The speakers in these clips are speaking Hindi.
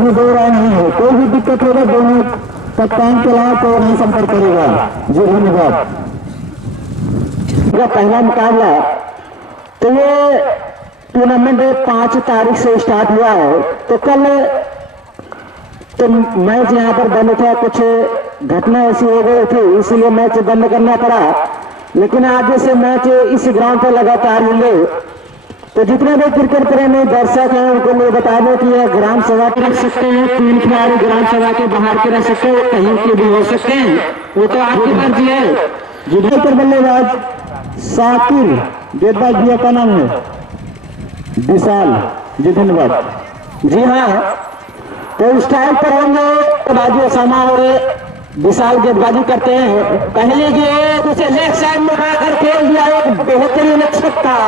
इसमें दो राय नहीं है। कोई भी दिक्कत होगा दोनों कप्तान के अलावा कोई नहीं संपर्क करेगा। जी धन्यवाद। पहला मुकाबला तो ये टूर्नामेंट 5 तारीख से स्टार्ट हुआ है। तो कल तो मैच यहाँ पर बंद था, कुछ घटना ऐसी हो गई थी इसीलिए मैच बंद करना पड़ा। लेकिन आगे से मैच इस ग्राउंड पर लगातार होंगे। तो जितने भी क्रिकेट प्रेमी दर्शक हैं उनको मैं बता दूं कि यह ग्राम सभा के रख सकते हैं, 3 खिलाड़ी ग्राम सभा के बाहर के रख सकते हैं, कहीं के भी हो सकते हैं, वो तो आपकी मर्जी है। जिधर बल्लेबाज साकिर, गेंदबाज भैया का नाम है विशाल। जी धन्यवाद। जी हाँ, तो इस टाइम पर होंगे बाजी ओसामा और विशाल गेंदबाजी करते हैं। पहले गेंद उसे लेफ्ट साइड में आकर खेल दिया, एक बेहतरीन छक्का।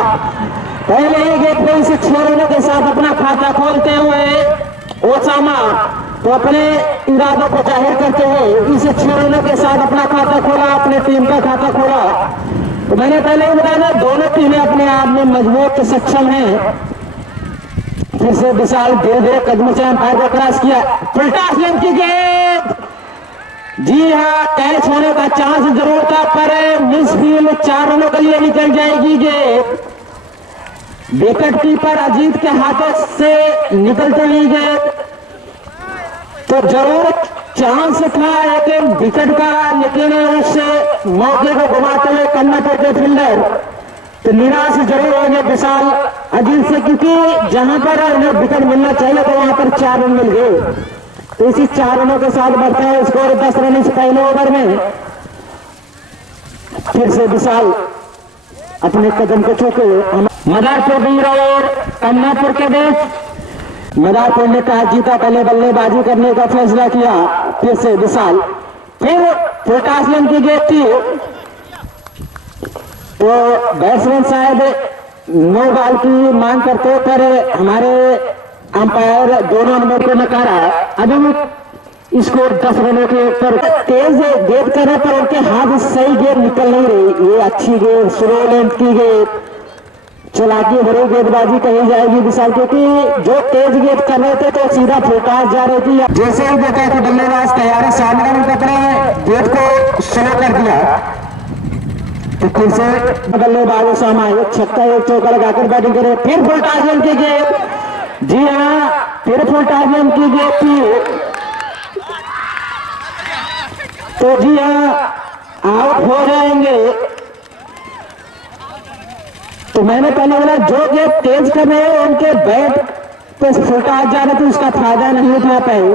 पहले ही गेंद पे इसे 6 रनों के साथ अपना खाता खोलते हुए ओसामा तो अपने इरादों को जाहिर करते हुए इसे 6 रनों के साथ अपना खाता खोला, अपने टीम का खाता खोला। तो मैंने पहले ही बताया दोनों टीमें अपने आप में मजबूत सक्षम हैं। फिर से विशाल धीरे धीरे कदमों से अंपायर को क्रॉस किया, पलटा स्लिम की गेंद। जी हाँ, कैच होने का चांस जरूर था पर मिसफील्ड, 4 रनों के लिए निकल जाएगी गेंद। विकेट कीपर अजीत के हाथों से निकल चली गेंद। तो जरूर चांस था एक विकेट का, लेकिन उस मौके को घुमाते हुए कर्नाटक के फील्डर तो निराश जरूर हो गए विशाल अजीत से, क्योंकि जहां पर उन्हें विकेट मिलना चाहिए तो वहां पर 4 रन मिल गए। तो इसी 4 रनों के साथ बढ़ता है स्कोर 10 रन इस पहले ओवर में। फिर से विशाल अपने कदम को चूके मदारपुर बीर और कन्नापुर के बीच मदारपुर ने कहा जीता पहले बल्लेबाजी करने का फैसला किया। फिर से विशाल, फिर प्रकाशलन की गेंद थी तो बैट्समैन शायद नो बॉल की मांग करते पर हमारे अंपायर दोनों नंबर को नकारा। अभी स्कोर 10 रनों के ऊपर। तेज गेंद करने पर उनके हाथ सही गेंद निकल नहीं रही। ये अच्छी गेंद, स्लो लेंथ की गेंद, चलाकी भरी गेंदबाजी कही जाएगी विशाल, क्योंकि जो तेज गेंद कर रहे थे तो सीधा फुलकाश जा रही थी। जैसे ही देखा कि बल्लेबाज तैयार है, सामने में पकड़े गेंद को स्लो कर दिया तो फिर से बल्लेबाज ओसामा एक छक्का एक चौका लगाकर बैटिंग करे। फिर फुलकाश की गेंद, जी हाँ, फिर फुलकाश की गेंद थी तो जी हाँ आउट हो जाएंगे। तो मैंने पहले बोला जो गेंद तेज कर रहे हैं उनके बैट पे फुलकाश जा रहे थे, उसका फायदा नहीं उठा पाए।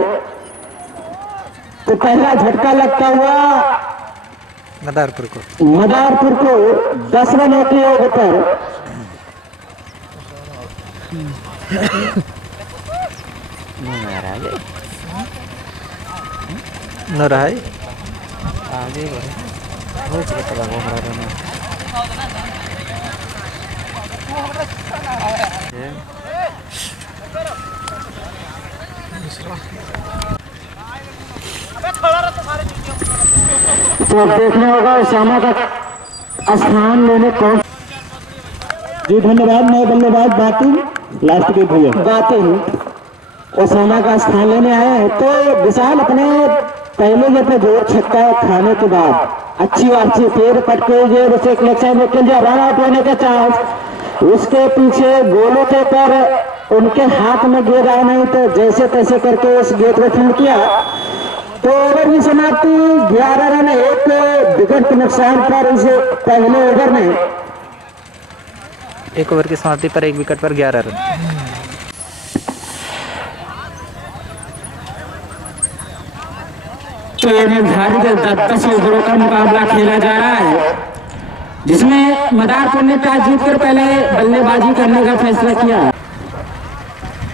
तो पहला झटका लगता हुआ मदारपुर को 10 रनों के ओवर पर। आगे तो देखना होगा ओसामा का स्थान लेने कौन। जी धन्यवाद। नए बल्लेबाज बैटिंग लास्ट के भैया बैटिंग ओसामा का स्थान लेने आए हैं। तो विशाल अपने पहले गेंद पे जोर छक्का खाने के बाद अच्छी फिर पटके गेंद उसे एक लेग साइड में खेल दिया, रन आउट होने का चांस। उसके पीछे गोलों के पर उनके हाथ में गेंद आया नहीं तो जैसे तैसे करके उस गेंद को फील्ड किया। तो ओवर की समाप्ति 11 रन 1 विकेट के नुकसान पर इस पहले ओवर में 1 ओवर की समाप्ति पर 1 विकेट पर 11 रन। तो निर्धारित 10 ओवरों का मुकाबला खेला जा रहा है, जिसमें मदारपुर ने टॉस जीतकर पहले बल्लेबाजी करने का फैसला किया।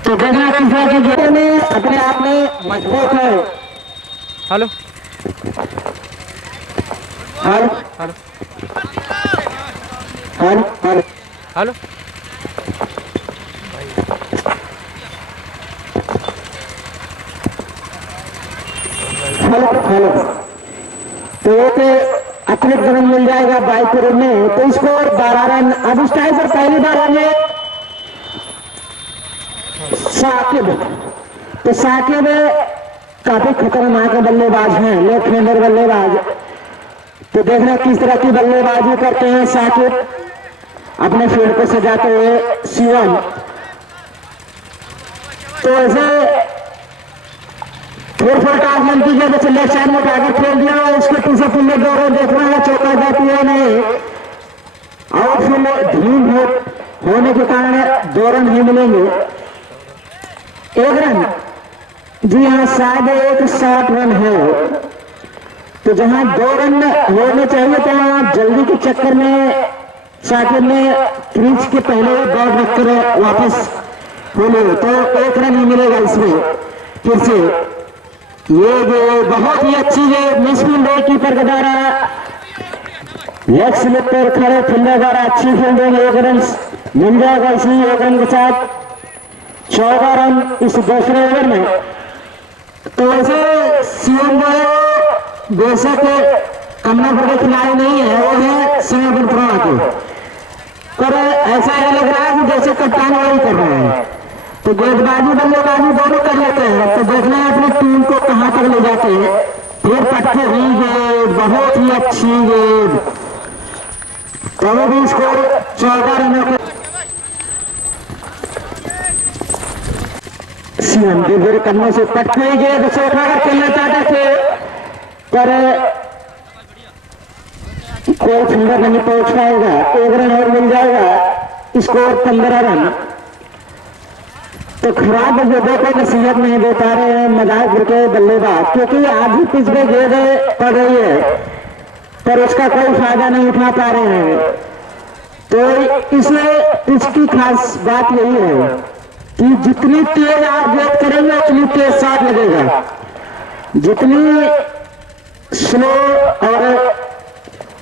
तो देखना किस तरह की गेंद में अपने आप में मजबूत है। Hello hello hello hello hello hello hello hello. तो एक अतिरिक्त रन मिल जाएगा बाईपुर में। तो स्कोर 12 रन। अब इस टाइम पर पहली बार होंगे साकिब तो साकिब काफी खतरनाक बल्लेबाज हैं, लेफ्ट हैंडर बल्लेबाज। तो देखना किस तरह की बल्लेबाजी करते हैं साकिब अपने फील्ड को सजाते हुए शिवम। तो ऐसे फिर टॉस बनती है, जैसे लेफ्ट साइड में उठाकर खेल दिया और उसके पीछे फील्डर दो रन देखना है चौका जाती है नहीं, और फिर धीम होने के कारण 2 रन ही मिलेंगे। 1 रन, जी हाँ, शायद एक शॉर्ट रन है। तो जहां 2 रन होने चाहिए तो वहां जल्दी के चक्कर में साकिब ने क्रीज के पहले बॉल रखकर वापस बोले, तो 1 रन ही मिलेगा इसमें। फिर से ये बहुत ही अच्छी है मिसफील्ड है कीपर के द्वारा, लेग स्लिप पर खड़े फील्डर द्वारा अच्छी फील्डिंग। 1 रन मिल जाएगा इसी 1 रन के साथ 14 रन इस दूसरे ओवर में। तो ऐसे सीएम बेशक कमना बड़े खिलाड़ी नहीं है, वो है सिंगापुर प्रो के, पर ऐसा ही लग रहा है कि जैसे कप्तान वही कर रहे हैं। तो गेंदबाजी बल्लेबाजी दोनों कर लेते हैं, तो देखना है अपनी टीम को कहां तक ले जाते हैं। फिर पट्टे हुई गेंद, बहुत ही अच्छी गेंद, तो भी स्कोर 14 रनों के। सीएम धीरे करने से पट हुई गेंद से उठाकर खेलना चाहते थे, पर कोई फील्डर नहीं पहुंच पाएगा। 1 रन और मिल जाएगा, स्कोर 15 रन। तो खराब गेंदों को नसीहत नहीं दे पा रहे हैं मदारपुर के बल्लेबाज, क्योंकि आधी पिच पे गेंद पड़ रही है पर उसका कोई फायदा नहीं उठा पा रहे हैं। तो इसमें इसकी खास बात यही है कि जितनी तेज आप गेंद करेंगे उतनी तेज शॉट लगेगा, जितनी स्लो और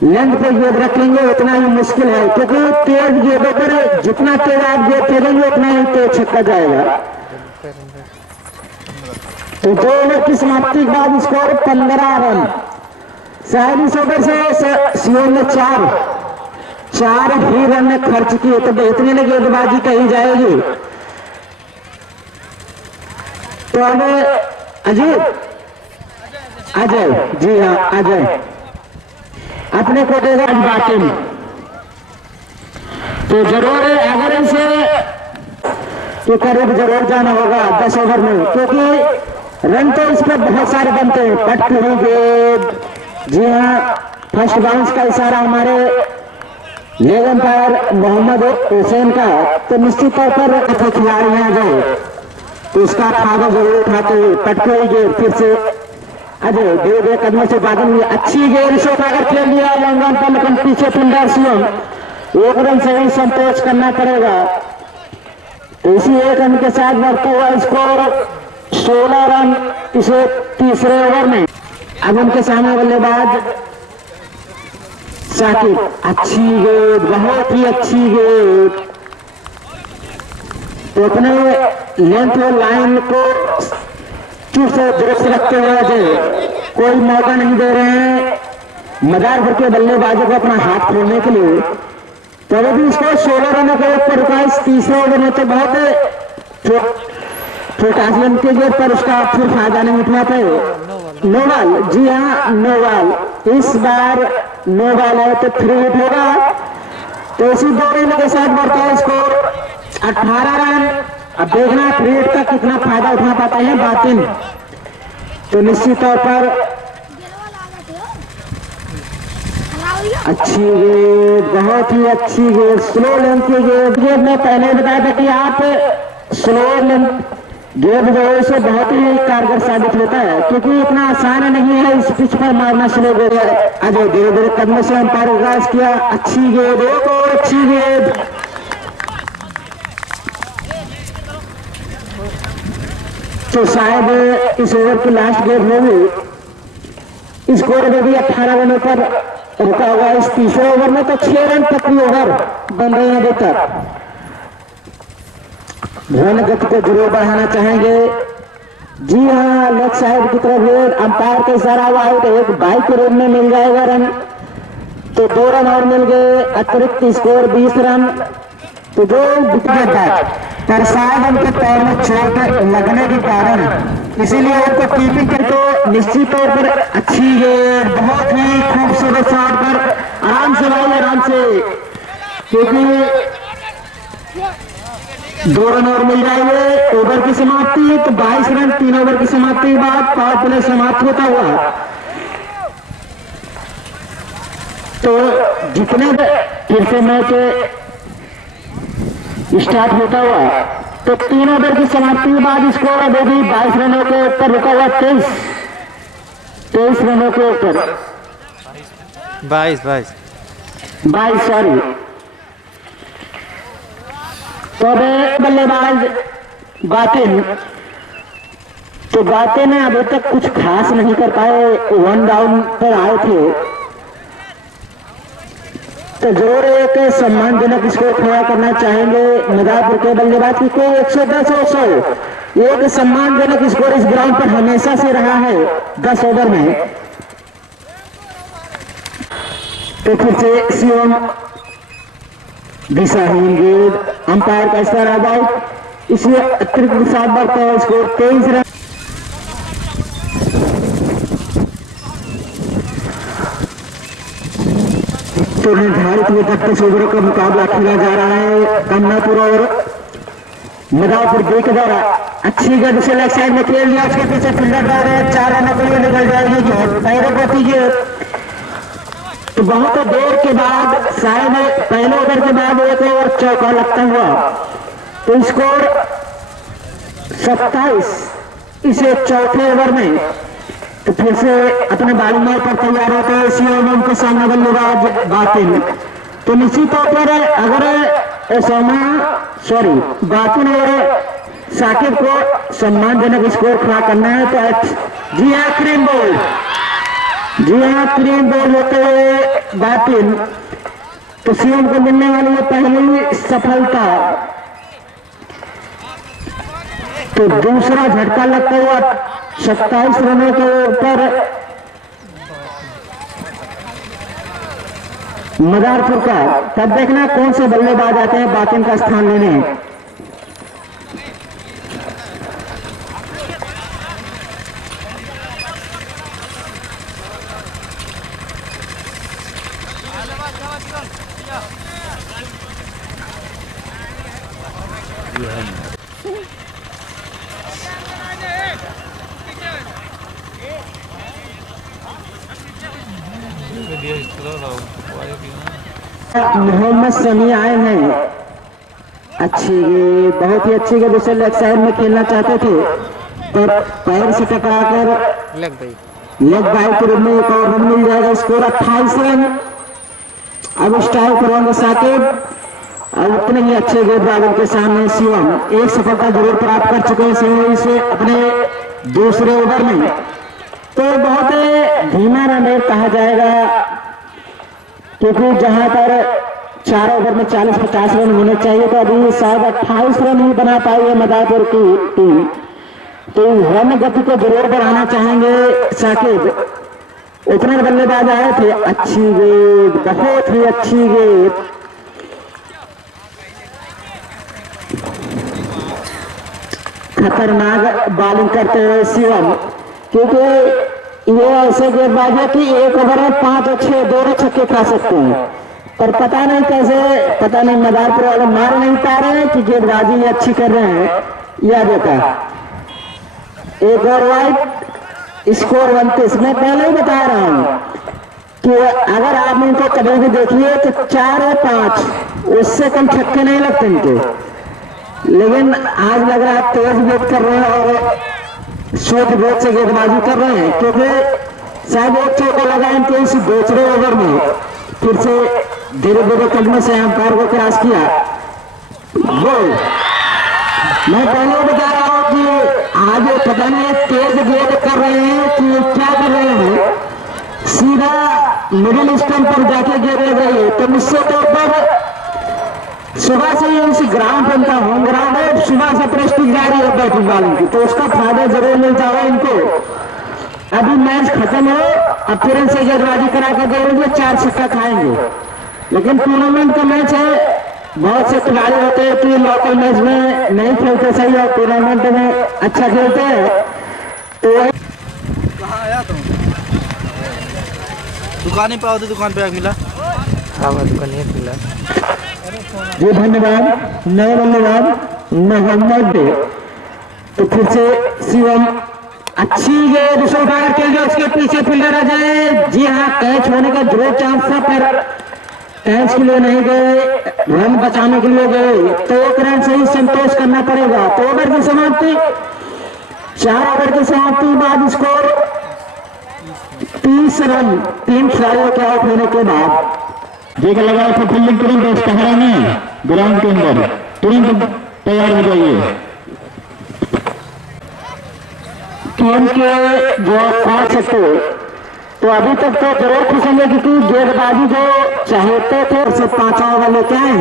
लेंथ पे गेंद रखेंगे उतना ही मुश्किल है, क्योंकि तेज गेंदों पर जितना तेज आप गेंद खेलेंगे उतना ही तेज छक्का जाएगा। तो 2 ओवर की समाप्ति के बाद स्कोर 15 रन। शायद इस ओवर से सीएम ने 4 ही रन खर्च किए, तो बेहतरीन गेंदबाजी कही जाएगी। तो अब अजय, जी हाँ अजय अपने को देगा बातिल, तो जरूर अगर इसे के करीब जरूर जाना होगा 10 ओवर में, क्योंकि रन तो इस पर बहुत सारे बनते हैं। पट हुई गेंद, जी हाँ, फर्स्ट बाउंस का इशारा हमारे लेग अंपायर मोहम्मद हुसैन का, तो निश्चित तौर पर खिलाड़ी हैं जो उसका फायदा जरूर उठाते हुए पट हुई गेंद। फिर से अजय धीरे कदमों से बादल हुई अच्छी गेंद से उठाकर खेल लिया लॉन्ग रन पर, लेकिन पीछे फील्डर सीएम 1 रन से ही संतोष करना पड़ेगा। तो इसी 1 रन के साथ बढ़ता हुआ स्कोर 16 रन इसे तीसरे ओवर में। अब उनके सामने बल्लेबाज साकिब, अच्छी गेंद, बहुत ही अच्छी गेंद, तो अपने लेंथ और लाइन को चुस्त दुरुस्त रखते हुए कोई मौका नहीं दे रहे हैं मदारपुर के बल्लेबाजों को अपना हाथ खोलने के लिए। तो अभी इसको 16 रनों के ऊपर रुका इस तीसरे ओवर में, तो बहुत छोटा के गेट पर उसका फिर फायदा नहीं उठा पाए। नो बॉल, जी हाँ नो बॉल, इस बार नो बॉल है तो 3 हिट होगा। तो इसी 2 रन के साथ बढ़ता है स्कोर 18 रन। अब देखना 3 हिट का कितना फायदा उठा पाते हैं बातिल। तो निश्चित तौर पर अच्छी गेंद, बहुत ही अच्छी गेंद, स्लो लेंथ की गेंद। मैं पहले बताया था कि आप स्लो लेंथ गेंद जो है उसे बहुत ही कारगर साबित होता है, क्योंकि इतना आसान नहीं है इस पिच पर मारना स्लो गेंद। अजय धीरे धीरे कदमों से अंपायर उगास किया, अच्छी गेंद, एक और अच्छी गेंद। तो शायद इस ओवर की लास्ट गेंद होगी। स्कोर में भी 18 रनों पर रुका हुआ इस तीसरे ओवर में। तो 6 रन तक भी ओवर बन रहे हैं अभी तक। रन गति को जरूर बढ़ाना चाहेंगे। जी हाँ, लेफ्ट साइड की तरफ अंपायर का इशारा हुआ है तो एक बाइक के रूप में मिल जाएगा रन। तो 2 रन और मिल गए, अतिरिक्त स्कोर 20 रन। तो जो विकेट पर शायद उनके पैर में चोट लगने के कारण इसीलिए उनको कीपिंग करके निश्चित तौर पर अच्छी गेंद, बहुत ही खूबसूरत शॉट पर आराम से भाई आराम से, क्योंकि 2 रन और मिल जाएंगे। ओवर की समाप्ति तो 22 रन 3 ओवर की समाप्ति के बाद पावर प्ले समाप्त होता हुआ तो जितने फिर से मैच स्टार्ट होता हुआ तो 3 ओवर की समाप्ति के बाद स्कोर अभी भी 22 रनों के ऊपर रुका हुआ, 23 रनों के ऊपर 22 सॉरी। तो अब बल्लेबाज बातिन, तो बातिन ने अभी तक कुछ खास नहीं कर पाए, 1 डाउन पर आए थे, तो जरूर एक सम्मानजनक स्कोर खड़ा करना चाहेंगे मदारपुर के बल्लेबाज की। कोई 110 और 100 एक सम्मानजनक स्कोर इस ग्राउंड पर हमेशा से रहा है 10 ओवर में। तो फिर से शिवम दिशाहीन गेंद, अंपायर का इशारा आउट, इसलिए अतिरिक्त के साथ बढ़ता है स्कोर 23 रन। तो निर्धारित में 32 ओवरों का मुकाबला खेला जा रहा है कमनापुर और मदारपुर बी के द्वारा। अच्छी गेंद से लेग साइड में खेल लिया, उसके पीछे फील्डर जा रहे हैं, 4 रनों के लिए निकल जाएगी जो पैरों को कीजिए। तो बहुत देर के बाद शायद पहले ओवर के बाद एक और चौका लगता हुआ तो स्कोर 27 इसे चौथे ओवर में। तो फिर से अपने बॉलिंग पर तैयार होते हैं इसी ओवर उनके सामने बल्लेबाज बातिन। तो निश्चित तौर पर अगर बातिन और साकिब को सम्मानजनक स्कोर खड़ा करना है तो जी हाँ क्रीम बोल होते हुए बातिन, तो सीएम को मिलने वाली है पहली सफलता। तो दूसरा झटका लगता हुआ 27 रनों के ऊपर मदारपुर का। तब देखना कौन से बल्लेबाज आते हैं बातिन का स्थान लेने। मोहम्मद समी आए हैं, अच्छी गेंद, बहुत ही अच्छी गेंद, उसे लेग साइड में खेलना चाहते थे पर पैर से टकराकर लेग बाइक के रूप में एक और रन मिल जाएगा। Score 28 run. अब स्ट्राइक करेंगे साकिब, अब उतने ही अच्छे गेंदबाज के सामने शिवम एक सफलता जरूर प्राप्त कर चुके हैं शिवम इसे अपने दूसरे ओवर में। तो बहुत धीमा रन रेट कहा जाएगा क्योंकि जहां पर 4 ओवर में 40-50 रन होने चाहिए तो अभी शायद 28 रन ही बना पाई है मदारपुर की टीम। तो रन गति को जरूर बढ़ाना चाहेंगे साकिब। उतने बल्लेबाज आए थे, अच्छी गेंद, बहुत ही अच्छी गेंद, खतरनाक बॉलिंग करते हैं शिवम, क्योंकि ये ऐसे गेंदबाज है कि एक ओवर में 5 और 6 दोनों छक्के खा सकते हैं, पर पता नहीं कैसे, पता नहीं मदारपुर वाले मार नहीं पा रहे हैं कि गेंदबाजी अच्छी कर रहे हैं या देखा। एक और वाइड, स्कोर 29। मैं पहले ही बता रहा हूं कि अगर आप इनको कभी भी देखिए तो 4 और 5 उससे कम छक्के नहीं लगते इनके, लेकिन आज लग रहा है तेज गेंद कर रहे हैं और शॉर्ट गेंद से गेंदबाजी कर रहे हैं, क्योंकि शायद एक चौका लगा इनके इस दूसरे ओवर में। फिर से धीरे धीरे कदमों से अंपायर को क्रॉस किया। गोल। मैं पहले बता रहा हूं कि आज पता नहीं तेज गेंद कर रहे हैं कि क्या कर रहे हैं, सीधा मिडिल स्टंप पर जाके गेंद लग रही है। तो निश्चित तौर पर सुबह से ही इस ग्राउंड पर इनका होम ग्राउंड है, सुबह से प्रैक्टिस जारी है बैटिंग वालों की, तो उसका फायदा जरूर मिल जाएगा इनको। अभी मैच खत्म हो, अब फिर से गेंदबाजी करा के देंगे, 4 छक्का खाएंगे, लेकिन टूर्नामेंट का मैच है, बहुत से खिलाड़ी होते हैं कि लोकल मैच में नहीं खेलते सही और टूर्नामेंट में अच्छा खेलते हैं। तो कहाँ आया तुम? दुकान ही पे आओ तो दुकान पे आग मिला। हाँ मैं दुकान नहीं मिला। जी धन्यवाद। नए धन्यवाद मोहम्मद। तो फिर से शिवम अच्छी गेंद उठाकर खेल गया, उसके पीछे फील्डर आ जाए। जी हाँ, कैच होने का जरूर चांस था पर कैच के लिए नहीं गए, रन बचाने के लिए गए। तो एक रन से ही संतोष करना पड़ेगा। तो ओवर की समाप्ति, 4 ओवर की समाप्ति बाद स्कोर 30 रन 3 खिलाड़ियों के आउट होने के बाद। देखा लगा तो फील्डिंग तुरंत पहरा में ग्राउंड के अंदर तुरंत तैयार हो जाइए। टीम के जो कोच थे तो अभी तक तो जरूर खुश होंगे क्योंकि गेंदबाजी जो चाहते थे उसे 5 ओवर लेके आए।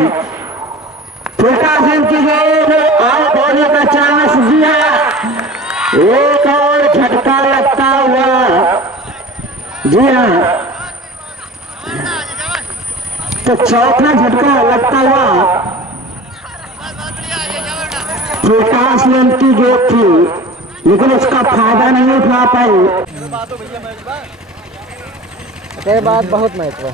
फुलका सिंह की गेंद आउट होने का चांस दिया, एक और झटका लगता हुआ। जी हाँ, तो चौथा झटका लगता हुआ प्रकाश सिंह की गेंद थी लेकिन उसका फायदा नहीं उठा पाए। तेरे बाद बहुत मैच हुआ।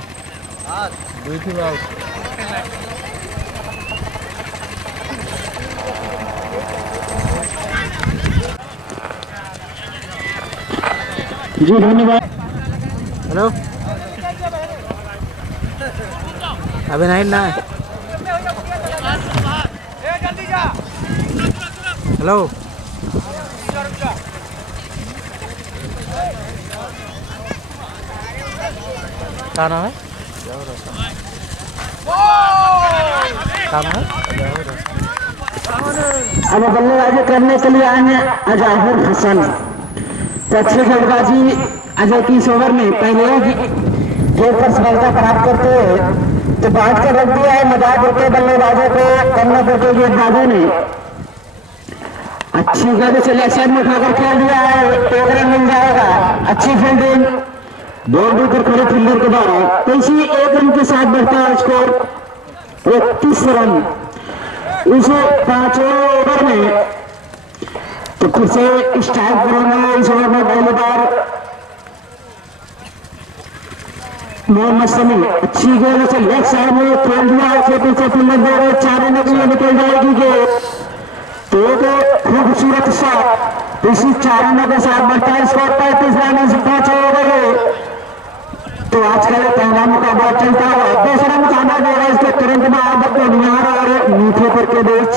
जी धन्यवाद। हेलो अभी नहीं ना। हेलो क्या नाम है? क्या नाम है? अब बल्लेबाजी करने के लिए आए हैं अजहर हसन। तो अच्छी गेंदबाजी अजय की इस ओवर में पहले ही गेंद पर सफलता प्राप्त करते हुए तो बांट कर रख दिया है मदार करके बल्लेबाजों को करना पड़ते गेंदबाजों ने। अच्छी गेंद से लेग साइड में उठाकर खेल दिया है, एक रन मिल जाएगा। अच्छी फील्डिंग बाउंड्री पर खड़े फील्डर के द्वारा। तो इसी एक रन के साथ बढ़ता है स्कोर 31 रन इस 5वें ओवर में। तो फिर से स्ट्राइक करेंगे इस ओवर में पहली बार मोहम्मद शमी। अच्छी गेंद से लेग साइड में खेल दिया, उसके पीछे फील्डर द्वारा 4 रन के लिए निकल जाएगी गेंद। तो एक खूबसूरत शॉट इसी 4 रनों के साथ बढ़ता है स्कोर 35 रन इस 5 ओवर में। तो आज का पहला मुकाबला चलता है। दूसरा मुकाबला जो है इसके तुरंत बाद कोनियार और मीठेपुर के बीच।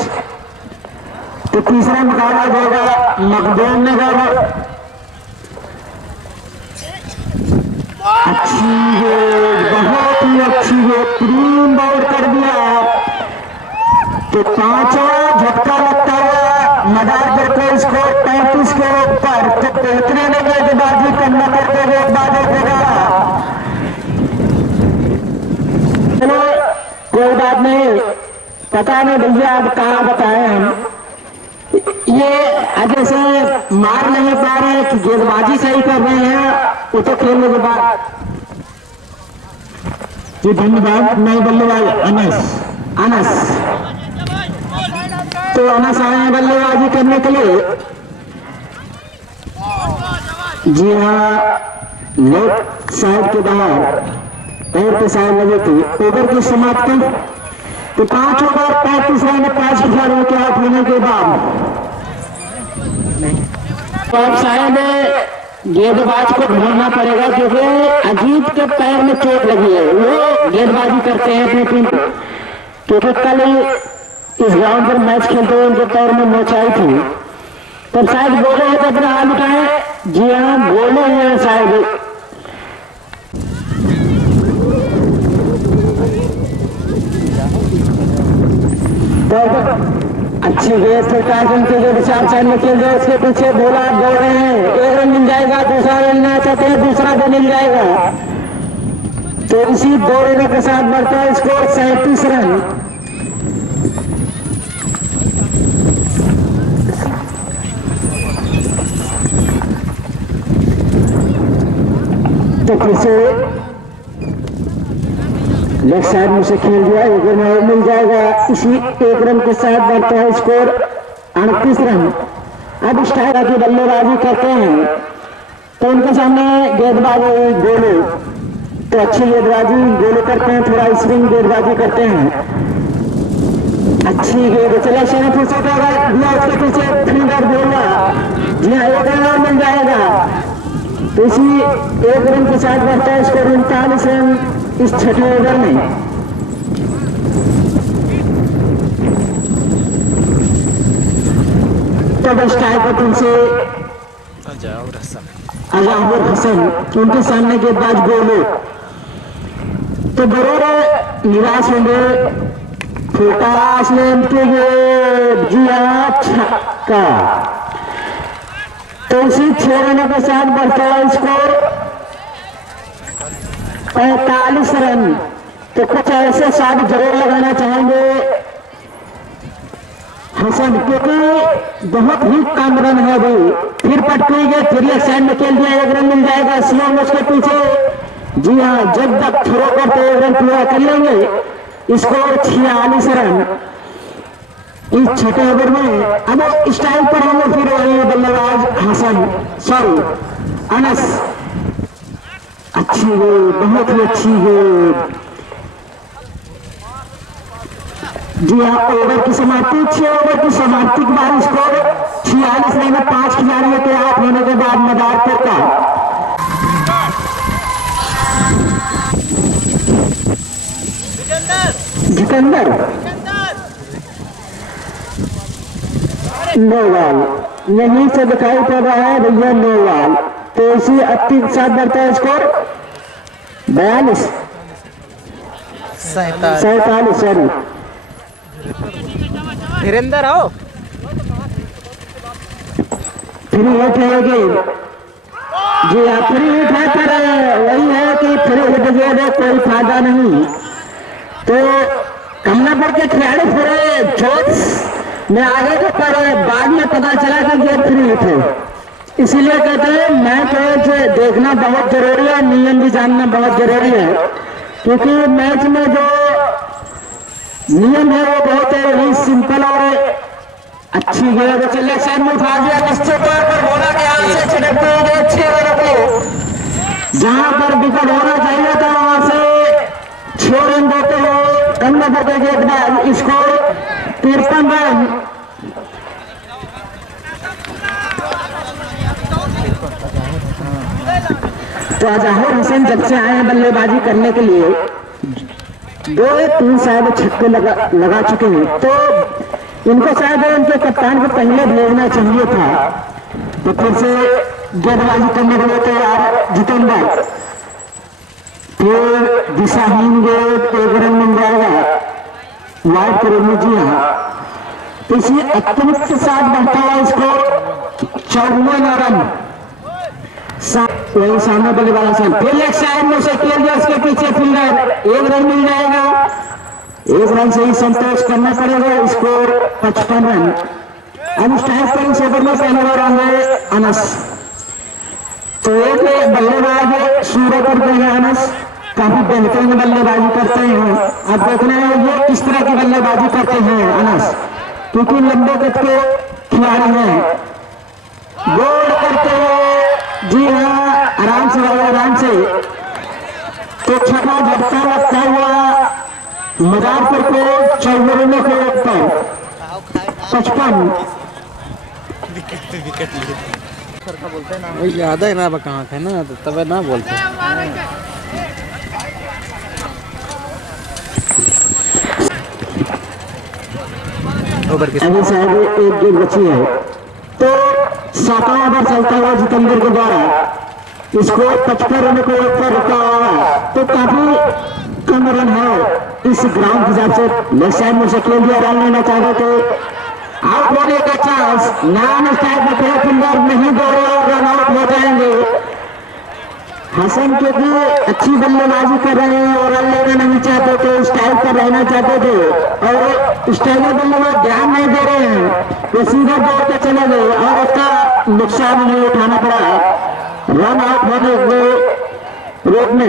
तो तीसरा मुकाबला जो होगा मखदूम नगर। अच्छी गेंद, बहुत ही अच्छी गेंद, क्लीन बाउंड कर दिया। तो 5वां झटका लगता हुआ मदार करके स्कोर 35 के ऊपर। तो बेहतरीन गेंदबाजी करना करते गेंदबाजों के द्वारा। चलो कोई बात नहीं, पता नहीं भैया अब कहाँ बताए हम। ये अजय से मार नहीं पा रहे कि गेंदबाजी सही कर रहे हैं वो तो खेलने के बाद। जी धन्यवाद। नए बल्लेबाज अनस तो अनस आए हैं बल्लेबाजी करने के लिए। जी हाँ, लेफ्ट साइड के बाहर पैर के साइड लगे थे। ओवर की समाप्ति तो 5 ओवर 35 रन 5 खिलाड़ियों के आउट होने के बाद। तो अब शायद गेंदबाज को ढूंढना पड़ेगा क्योंकि अजीत के पैर में चोट लगी है। वो गेंदबाजी करते हैं अपनी टीम क्योंकि कल इस ग्राउंड पर मैच खेलते हुए उनके पैर में मोचाई थी। तो शायद बोले हैं तो अपना हाथ उठाए। जी हाँ, बोले हैं शायद। अच्छी गेंद से कार्टन के जो विशाल साइड में खेल रहे उसके पीछे बोला दौड़ रहे हैं। 1 रन मिल जाएगा, दूसरा रन लेना चाहते हैं, दूसरा भी मिल जाएगा। तो इसी 2 रनों के साथ बढ़ता है स्कोर 37 रन। तो फिर से लेफ्ट साइड में से खेल दिया, एक रन और मिल जाएगा। इसी एक रन के साथ बढ़ता है स्कोर 38 रन। अब इस टाइप की बल्लेबाजी करते हैं तो उनके सामने गेंदबाजी गोलू, तो अच्छी गेंदबाजी गोलू करते हैं, थोड़ा स्विंग गेंदबाजी करते हैं, अच्छी गेंद चले शेर फिर से दिया उसके पीछे फील्डर बोला। जी हाँ, एक रन और मिल जाएगा। तो इसी एक रन के साथ बढ़ता है स्कोर 39 रन इस छठे ओवर में। तो स्ट्राइकर से अजहर हसन, उनके सामने गेंदबाज गोलू, तो जरूर निराश होंगे। फोटास लेन के जी छक्का। तो इसी 6 रनों के साथ बढ़ता है स्कोर 45 रन। तो कुछ ऐसे शॉट जरूर लगाना चाहेंगे हसन, क्योंकि बहुत ही कम रन है अभी। फिर पटकी गए, फिर लेफ्ट साइड में खेल दिया, एक रन मिल जाएगा। सीएम उसके पीछे। जी हाँ, जब तक थ्रो करते एक रन पूरा कर लेंगे। स्कोर 46 रन इस छठे ओवर में। अब इस टाइम पर होंगे फिर वही बल्लेबाज हसन, सॉरी अनस। अच्छी गेंद, बहुत ही अच्छी गेंद। जी हाँ, ओवर की समाप्ति, 6 ओवर की समाप्ति के बाद स्कोर 46 रन में 5 खिलाड़ियों के आउट होने के बाद मदारपुर का जितेंद्र नोवाल यहीं से दिखाई पड़ रहा है भैया नोवाल। तो इसी 38 के साथ बढ़ता है स्कोर 42 47 सॉरी धीरेन्द्र आओ। फ्री हिट है गेंद। जी हाँ, फ्री हिट है, पर वही है कि फ्री हिट गेंद है, कोई फायदा नहीं। तो कमलापुर के खिलाड़ी पूरे जोश में आगे थे, पर बाद में पता चला कि गेंद फ्री हिट है। इसीलिए कहते हैं मैच देखना बहुत जरूरी है, नियम भी जानना बहुत जरूरी है, क्योंकि मैच में जो नियम है वो बहुत ही सिंपल और अच्छी गेंद चले साइड में उठा दिया। निश्चित तौर पर बोला कि यहाँ से छिड़कते हुए 6 रनों को जहां पर विकेट होना चाहिए था वहां से 6 रन देते हुए कमलापुर के गेंदबाज। Score 53 run. तो अजहर हसन जब से आए हैं बल्लेबाजी करने के लिए 2-3 शायद छक्के लगा चुके हैं, तो इनको शायद उनके कप्तान को पहले भेजना चाहिए था। तो फिर से गेंदबाजी करने के लिए तैयार जितेंद्र, फिर दिशाहीन गेंद, एक रन मिल जाएगा वाइड करेंगे। जी हाँ, इसी 38 के साथ बढ़ता है स्कोर 54 रन। वही सामने बल्लेबाज फिर लेफ्ट साइड में से खेल दिया, उसके पीछे फील्डर, एक रन मिल जाएगा। एक रन से ही संतोष करना पड़ेगा। Score 55 run. अब इस टाइम पर इस ओवर में पहले रन है अनस। तो एक बल्लेबाज सूरजपुर के हैं अनस, काफी बेहतरीन बल्लेबाजी करते हैं। अब देखना है ये किस तरह की बल्लेबाजी करते हैं अनस, क्योंकि लंबे कद के खिलाड़ी हैं। गोल करते हुए, जी हाँ, आराम से भाई आराम से। तो छक्का झटका लगता हुआ मदारपुर को 14 रनों के ऊपर 55। याद है ना कहाँ थे ना, तो तब ना बोलते। अभी शायद एक गेंद बची है, तो 7वां ओवर चलता हुआ जितेंद्र के द्वारा स्कोर 55 रनों के ऊपर रुका हुआ। तो काफी कम रन है इस ग्राउंड के हिसाब से। लेफ्ट साइड में से खेल दिया, रन लेना चाहते थे, आउट होने का चांस। नाम स्टाइल में खेल फील्डर नहीं दौड़े और रन आउट हो जाएंगे। हसन क्योंकि अच्छी बल्लेबाजी कर रहे हैं और रन लेना नहीं चाहते थे, स्टाइल पर रहना चाहते थे, और स्टाइल में बल्लेबाज ध्यान नहीं दे रहे हैं, वो सीधे दौड़ के चले गए और उसका नुकसान नहीं उठाना पड़ा रन आउट होने को रोकने।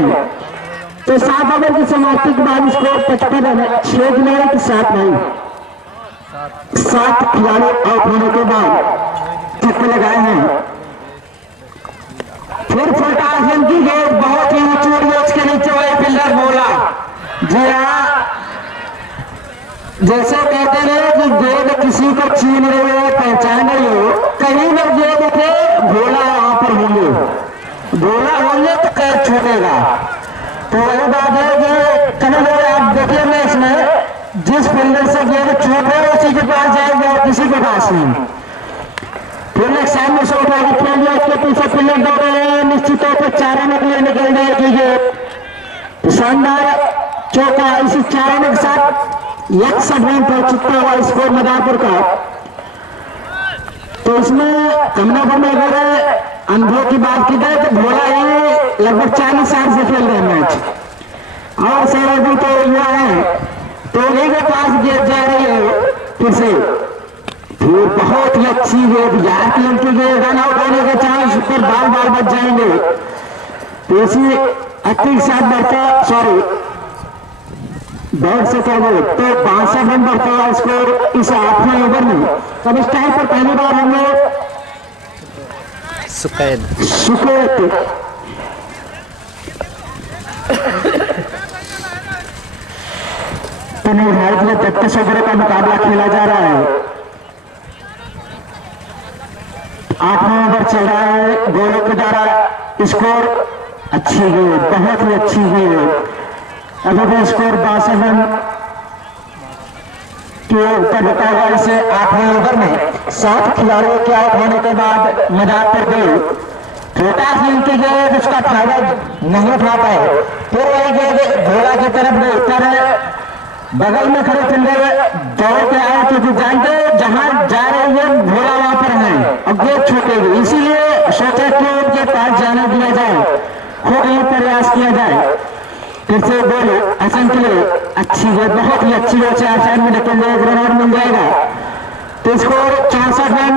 तो 7 ओवर की समाप्ति के बाद स्कोर 55 रन है। 6 खिलाड़ी की 7 नहीं, 7 खिलाड़ी आउट होने के बाद छक्के लगाए हैं। फिर फुलटास रन की गेंद बहुत ही ऊंची उड़ी, उसके नीचे वाले फील्डर बोला। जी हाँ, जैसे कहते हैं कि गेंद किसी को छीन रही हो, पहचान रही हो, कहीं पर गेंद थे भोला वहां पर होंगे, भोला होंगे तो कैच छूटेगा। तो वही बात है कि कभी आप देखिए मैच में जिस फील्डर से गेंद छूट है उसी के पास जाएंगे और किसी के पास नहीं। फील्डर सामने से उठा के खेल दिया, उसके पीछे फील्डर दौड़ रहे हैं, निश्चित तौर पर 4 रन के लिए निकल जाएगी गेंद। शानदार चौका, इसी 4 रन के साथ 61 रन पर चुका हुआ स्कोर मदारपुर का। तो इसमें कमलापुर में अगर अनुभव की बात की जाए तो भोला ही लगभग 40 साल से खेल रहे हैं मैच, और सर अभी तो युवा है, तो उन्हीं के पास गेंद जा रही है फिर से। फिर बहुत ही अच्छी गेंद, यार की उनकी गेंद, रन आउट होने के चांस पर बाल बाल बच जाएंगे। तो इसी अच्छी के साथ बढ़ता, सॉरी बहुत से क्या बोले तो 62 रन बढ़ता हुआ स्कोर इस 8वें ओवर में। तब इस टाइम पर पहली बार हमने सुकैद तो निर्धारित में 33 ओवर का मुकाबला खेला जा रहा है। 8वां ओवर चल रहा है, गोलों के द्वारा स्कोर अच्छी गेंद, बहुत ही अच्छी गेंद। अभी भी स्कोर 62 रन के ऊपर बता हुआ इसे 8वें ओवर में। 7 खिलाड़ियों के आउट होने के बाद मैदान पर गए, छोटा सिंह की गेंद उसका फायदा नहीं उठा पाए। फिर वही गेंद भोला की तरफ गई, पर बगल में खड़े फील्डर दौड़ के आए क्योंकि जानते जहां जा रहे हैं भोला वहां पर है और गेंद छूटेगी, इसीलिए सोचे कि उनके पास जाने दिया जाए, खूब ही प्रयास किया जाए। फिर से बोलो हसन के लिए अच्छी गेंद, बहुत ही अच्छी गेंद, 4 साइड में निकल जाए, 1 रन और मिल जाएगा। तो स्कोर 64 रन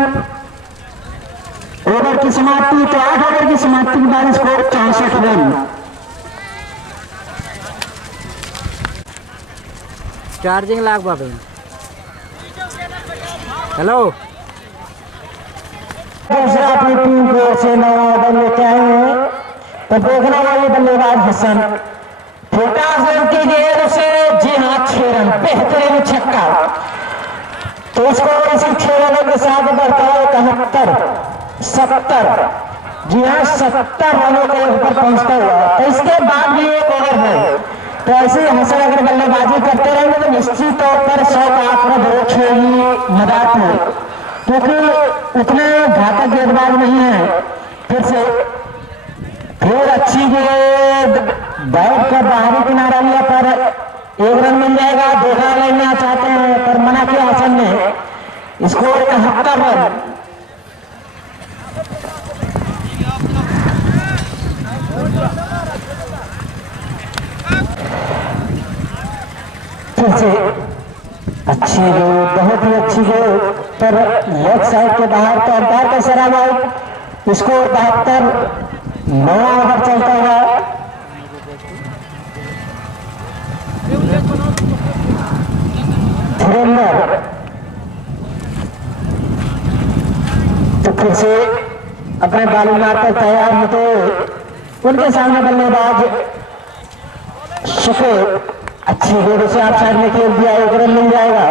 ओवर की समाप्ति। तो 8 ओवर की समाप्ति के बाद स्कोर 64 रन। चार्जिंग लाग बाबे। हेलो, दूसरा अपनी टीम की ओर से नया ओवर लेके आए हैं, तो देखने वाले बल्लेबाज हसन, छोटा रन की गेंद उसे, जी हाँ 6 रन, बेहतरीन छक्का। तो स्कोर इसी 6 रनों के साथ बढ़ता है 71, 70, जी हाँ 70 रनों के ऊपर पहुंचता हुआ। तो इसके बाद भी एक ओवर है, तो ऐसे हसन अगर बल्लेबाजी करते रहेंगे तो निश्चित तौर पर 100 का आंकड़ा जरूर छेड़ेगी मदारपुर, क्योंकि उतने घातक गेंदबाज नहीं है। फिर अच्छी गेंद बैट का बाहरी किनारा लिया, पर 1 रन मिल जाएगा। 2 रन लेना चाहते हैं पर मना किया हसन ने। Score 71 run. फिर से अच्छी गेंद, बहुत ही अच्छी गेंद, पर लेफ्ट साइड के बाहर तो अंपायर का सराब आउट। स्कोर 72, 9 ओवर चलता हुआ। धुरंधर तो फिर से अपने बाली मारकर तैयार होते, उनके सामने बल्लेबाज सुखे, अच्छी गेंद से आप साइड में खेल दिया, 1 रन मिल जाएगा।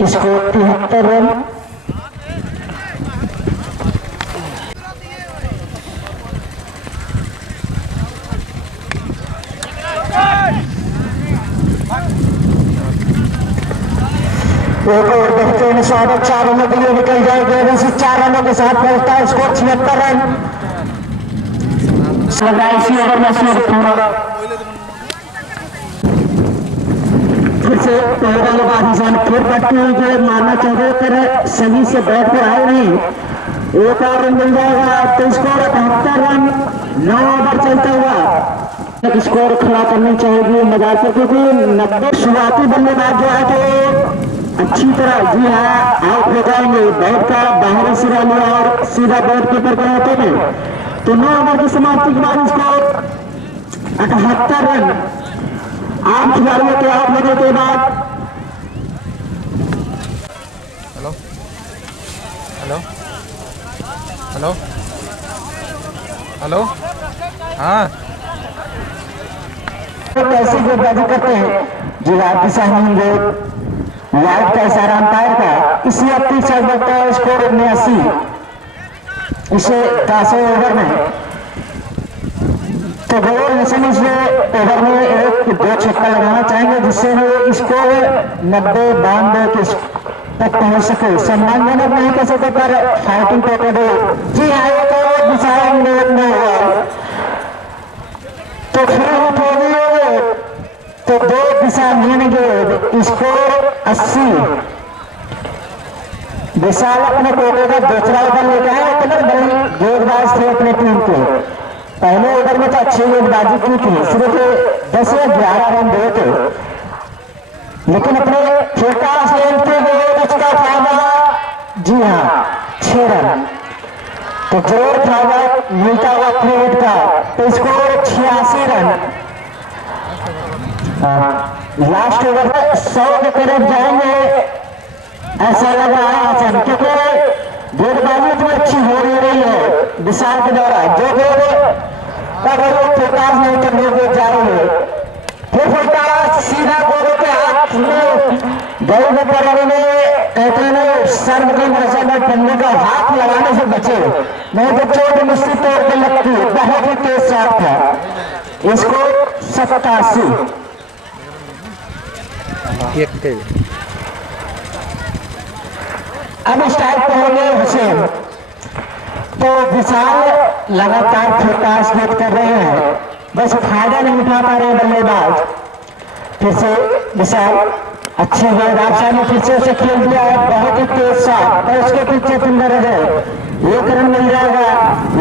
इसको 73 रन। एक और बेहतरीन स्वागत 4 रनों के लिए निकल जाएगा, इसी 4 रनों के साथ पहुंचता है स्कोर 76 रन। इसी ओवर में फिर से बल्लेबाज फिर बढ़ती हुई गेंद मारना चाहते पर सही से बैट पर आए नहीं। 1 और रन मिल जाएगा तो स्कोर 78 रन। 9 ओवर चलता हुआ स्कोर खड़ा करनी चाहिए मदारपुर, क्योंकि 90 शुरुआती बल्लेबाज जो है तो अच्छी तरह जी हाँ आउट हो जाएंगे। बैट का बाहरी सिरा लिया और सीधा बैट के ऊपर होते हैं, तो 9 ओवर की समाप्ति के बाद स्कोर 78 रन। 8 खिलाड़ियों के आउट होने के बाद हेलो हेलो हेलो हाँ कैसे गेंदबाजी करते हैं जो आपकी सामने लाइट का इशारा अंपायर का। इसी अपनी साइड लगता है स्कोर 89 इसे 10 ओवर में। तो बड़े हसन इस ओवर में 1-2 छक्का लगाना चाहेंगे जिससे वो स्कोर 90-92 के तक पहुंच सके। सम्मानजनक नहीं कर सके पर फाइटिंग करके दो। जी हाँ ये तो विशाल में तो फिर उठोगे तो 2 दिशा लेंगे स्कोर 80। विशाल अपने कोटे का दूसरा ओवर लेके आए तो बड़ी गेंदबाज थे अपने टीम के। पहले ओवर में तो अच्छी गेंदबाजी की थी, सिर्फ 10 या 11 रन दिए थे, लेकिन अपने फोकास लेते हुए उसका फायदा जी हाँ 6 रन। तो जोर फायदा मिलता हुआ क्रिकेट का तो स्कोर 86 रन। लास्ट ओवर में 100 के करीब जाएंगे ऐसा लग रहा है आसन, क्योंकि गेंदबाजी इतनी अच्छी हो रही है विशाल के द्वारा जो फोकास नहीं करने को जाएंगे। फिर फोकास सीधा गोल के हाथ में गई कहते हैं सर्व की भाषा में पन्ने का हाथ लगाने से बचे, नहीं तो चोट मुश्किल तौर पर लगती। बहुत ही तेज शॉट था। इसको 87 अब स्ट्राइक पे होंगे हुसैन। तो विशाल लगातार फोकास गेट कर रहे हैं, बस फायदा नहीं उठा पा रहे बल्लेबाज। फिर से विशाल अच्छी गेंदबाजी ने फिर से उसे खेल दिया है, बहुत ही तेज शॉट और उसके पीछे सुंदर है 1 रन मिल जाएगा।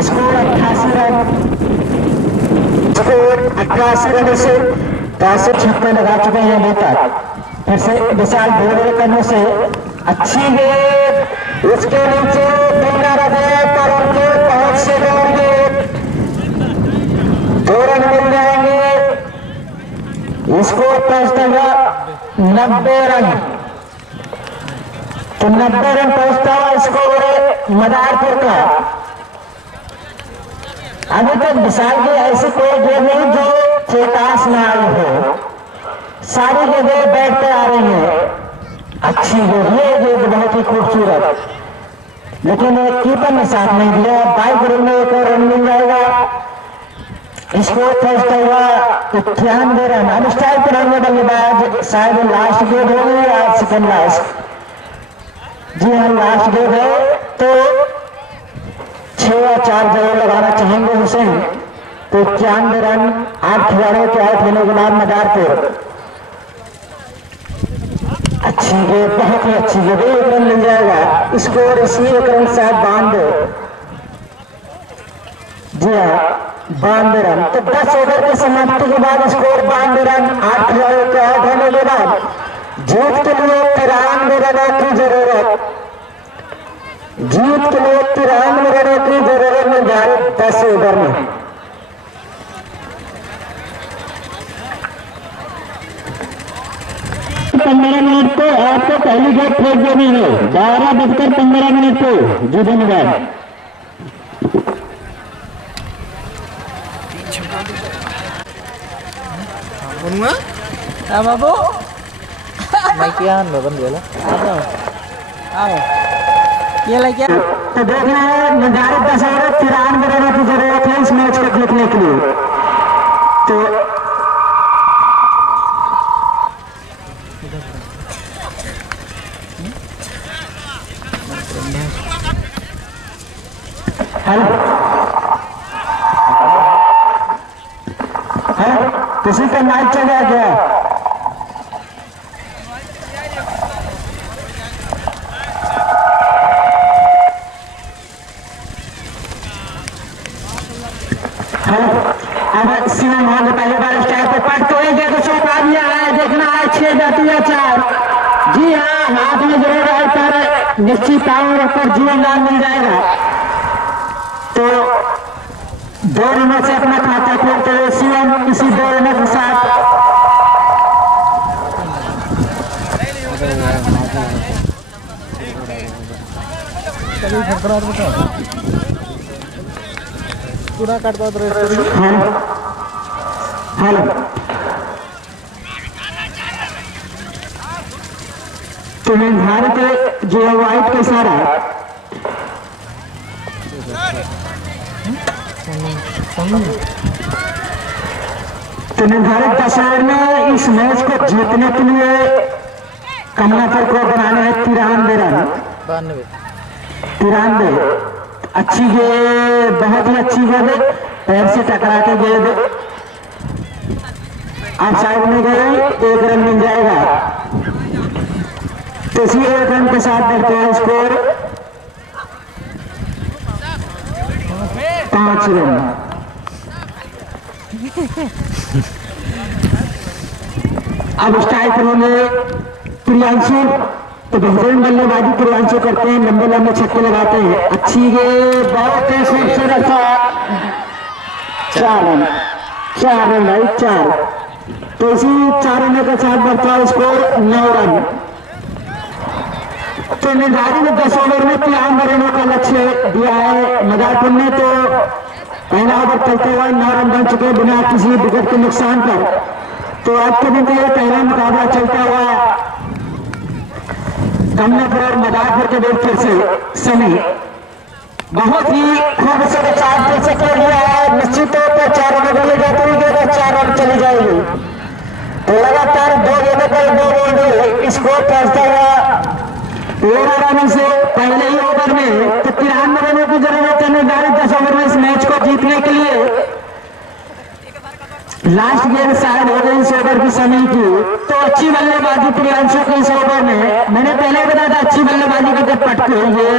Score 88 run. स्कोर 88 रन से 10 छक्के लगा चुके हैं अभी तक। फिर से विशाल बोल करने से अच्छी गेंद उसके नीचे बिना रखे पर उनके पहुंच से दौड़ेंगे 2 रन मिल जाएंगे। स्कोर पहुंचता 90 रन। तो 90 रन पहुंचता हुआ स्कोर मदारपुर का। अभी तक विशाल की ऐसी कोई गेंद नहीं जो फोकास में आई हो, सारी गेंदें बैट पे आ रही हैं। अच्छी गेंद, ये गेंद बहुत ही खूबसूरत, लेकिन कीपर ने साथ नहीं दिया। 22 रन में 1 और रन मिल जाएगा। स्कोर पहुंचता हुआ 91 रन। अब स्ट्राइक पर रहने बल्लेबाज शायद लास्ट गेंद होगी या सेकंड लास्ट। जी हाँ लास्ट गेंद है, तो 6 या 4 जगह लगाना चाहेंगे हुसैन। तो 91 रन 8 खिलाड़ियों के आउट होने के बाद मदारपुर। अच्छी गेंद, बहुत ही अच्छी गेंद, 1 रन मिल जाएगा। स्कोर इसी 1 रन से 92। जी हाँ 92 रन। तो 10 ओवर की समाप्ति के बाद स्कोर 92 रन 8 खिलाड़ियों के आउट होने के बाद जीत के लिए 93 रनों की जरूरत। जीत के लिए 93 रनों की जरूरत निर्धारित 10 ओवर में। पंद्रह मिनट को आपको पहली गेट फेंक देनी है। 12:15 को। जी धन्यवाद। बाबू Maikian बन गया आओ ये लगे। तो देखना है निर्धारित 10 ओवर 93 रनों की जरूरत है इस मैच को जीतने के लिए। तो किसी का मैच चला गया। अब सीमा मोहन पहली बार स्टाइल पे पट तो तो चौका दिया है। देखना है 6 जाती है 4। जी हाँ हाथ में जरूर है पर निश्चित पावर पर जीवन दान मिल जाएगा। तो 2 रनों से अपना खाता खोलते हुए सीएम इसी 2 रनों के साथ पूरा काटता हेलो तो निर्धारित जो है वाइट का सारा तो निर्धारित 10 ओवर में इस मैच को जीतने के लिए कमलापुर को बनाने हैं 93 रन 93 अच्छी गेंद बहुत ही अच्छी गेंद पैर से टकरा के गेंद आप साइड में गए 1 रन मिल जाएगा तो इसी 1 रन के साथ बढ़ते हैं स्कोर 5 रन अब स्ट्राइक होंगे प्रियांशु तो बेहतरीन बल्लेबाजी प्रियांशु करते हैं लंबे लंबे छक्के लगाते हैं अच्छी गेंद बहुत ही खूबसूरत था 4 रन भाई 4 तो इसी 4 रनों के साथ बढ़ता है स्कोर 9 रन तो निर्धारित 10 ओवर में 93 रनों का लक्ष्य दिया है मदारपुर ने तो पहला ओवर चलते हुए 9 रन बन चुके बिना किसी विकेट के नुकसान पर तो आज के दिन का यह पहला मुकाबला चलता हुआ कमलापुर और मदारपुर के बीच फिर से सनी बहुत ही खूबसूरत 4 से खेल दिया है निश्चित तौर पर 4 रन बोले जाते हैं 4 रन चली जाएगी तो लगातार 2 गेंदों पर 2 गेंद स्कोर पहुंचता हुआ 13 रनों से पहले ही ओवर में तो 93 रनों की जरूरत है निर्धारित 10 ओवर में इस मैच को जीतने के लिए लास्ट गेंद शायद हो गई इस ओवर की सनी की तो अच्छी बल्लेबाजी प्रियांशु के इस ओवर में मैंने पहले बताया था अच्छी बल्लेबाजी का जब पटके ये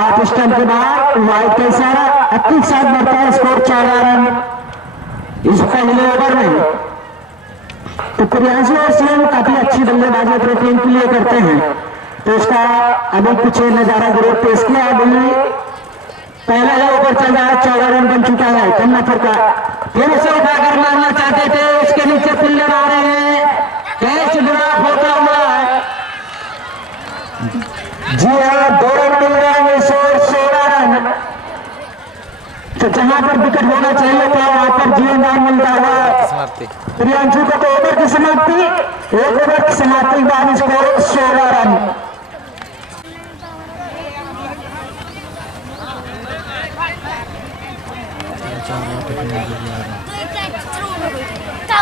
आप स्टंप के बाद वाइट का इशारा अच्छी साथ बढ़ता है स्कोर 14 रन इस पहले ओवर में तो प्रियांशु और सीएम काफी अच्छी बल्लेबाजी अपने टीम के लिए करते हैं तो इसका अभी कुछ नजारा जरूर पेश किया अभी पहला ही ओवर चल रहा है 14 रन बन चुका है कमलापुर का फिर उसे उठाकर मारना चाहते थे उसके नीचे फील्डर आ रहे हैं कैच ड्रॉप होता हुआ है जी हाँ 2 रन मिल रहे हैं 16 रन तो जहां पर विकेट होना चाहिए था वहां पर जीवनदान मिलता हुआ प्रियांशु को तो ओवर की समाप्ति 1 ओवर की समाप्ति के बाद स्कोर 16 रन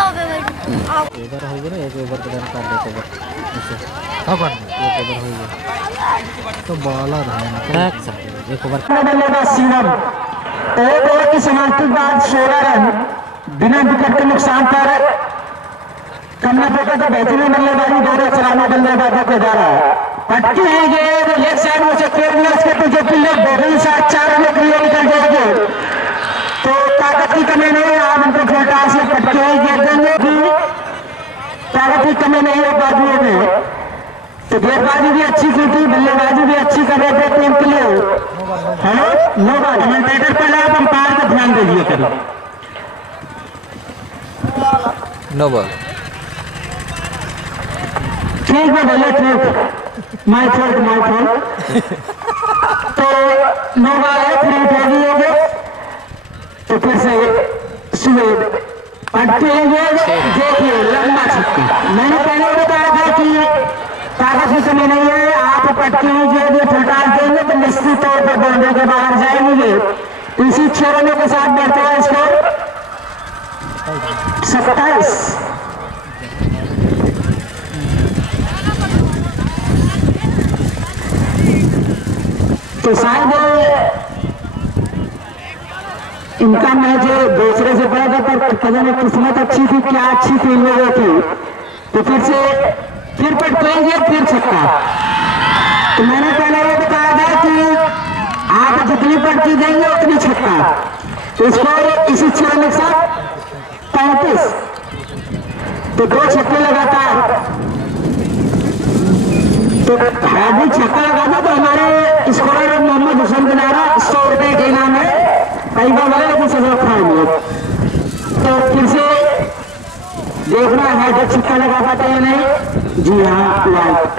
ओवर हो गया ना 1 ओवर के बाद काट देते ओवर एक ओवर हो गया तो बॉलर है 1 ओवर बल्लेबाज सीएम 1 ओवर की समाप्ति के बाद 16 रन बिना विकेट के नुकसान पर कमलापुर का तो बेहतरीन बल्लेबाजी 2 रन चलाने बल्लेबाजों के द्वारा पटकी है गेंद लेफ्ट साइड में से खेल दिया उसके पीछे फील्डर दोनों साथ 4 रनों के लिए निकल जाएंगे तो ताकत की कमी नहीं है आप उनको छोटा से पटकी है गेंद देंगे भी ताकत की कमी नहीं है बाजुओं में तो गेंदबाजी भी अच्छी की थी बल्लेबाजी भी अच्छी कर रहे थे टीम के लिए हेलो नो बॉल कमेंटेटर पहले आप अंपायर को ध्यान दीजिए कभी नो बॉल ठीक है भैया ठीक माय फॉल्ट तो नो बॉल है फिर उठेगी होगी तो फिर से सुबह पटके देखिए लंबा छक्का मैंने पहले बताया था कि ताकत की कमी नहीं है आप पटके हुई फटाक देंगे तो निश्चित तौर पर बाउंड्री के बाहर जाएंगे इसी 6 रनों के साथ बढ़ता है स्कोर 27 तो शायद इनका मैच दूसरे से बड़ा था पर पता नहीं किस्मत अच्छी थी क्या अच्छी थी इन लोगों की तो फिर पटकेंगे फिर छक्का तो मैंने पहले ये बताया था कि आप जितनी पटकी देंगे उतनी छक्का इसको इसी 6 रन के साथ 35 तो 2 छक्के लगातार तो हैवी छक्का लगा था तो हमारे स्कोरर मोहम्मद हुसैन दिलारा 100 रुपए के इनाम है कई बार छक्का लगा पाते हैं नहीं? जी हाँ, वाइट।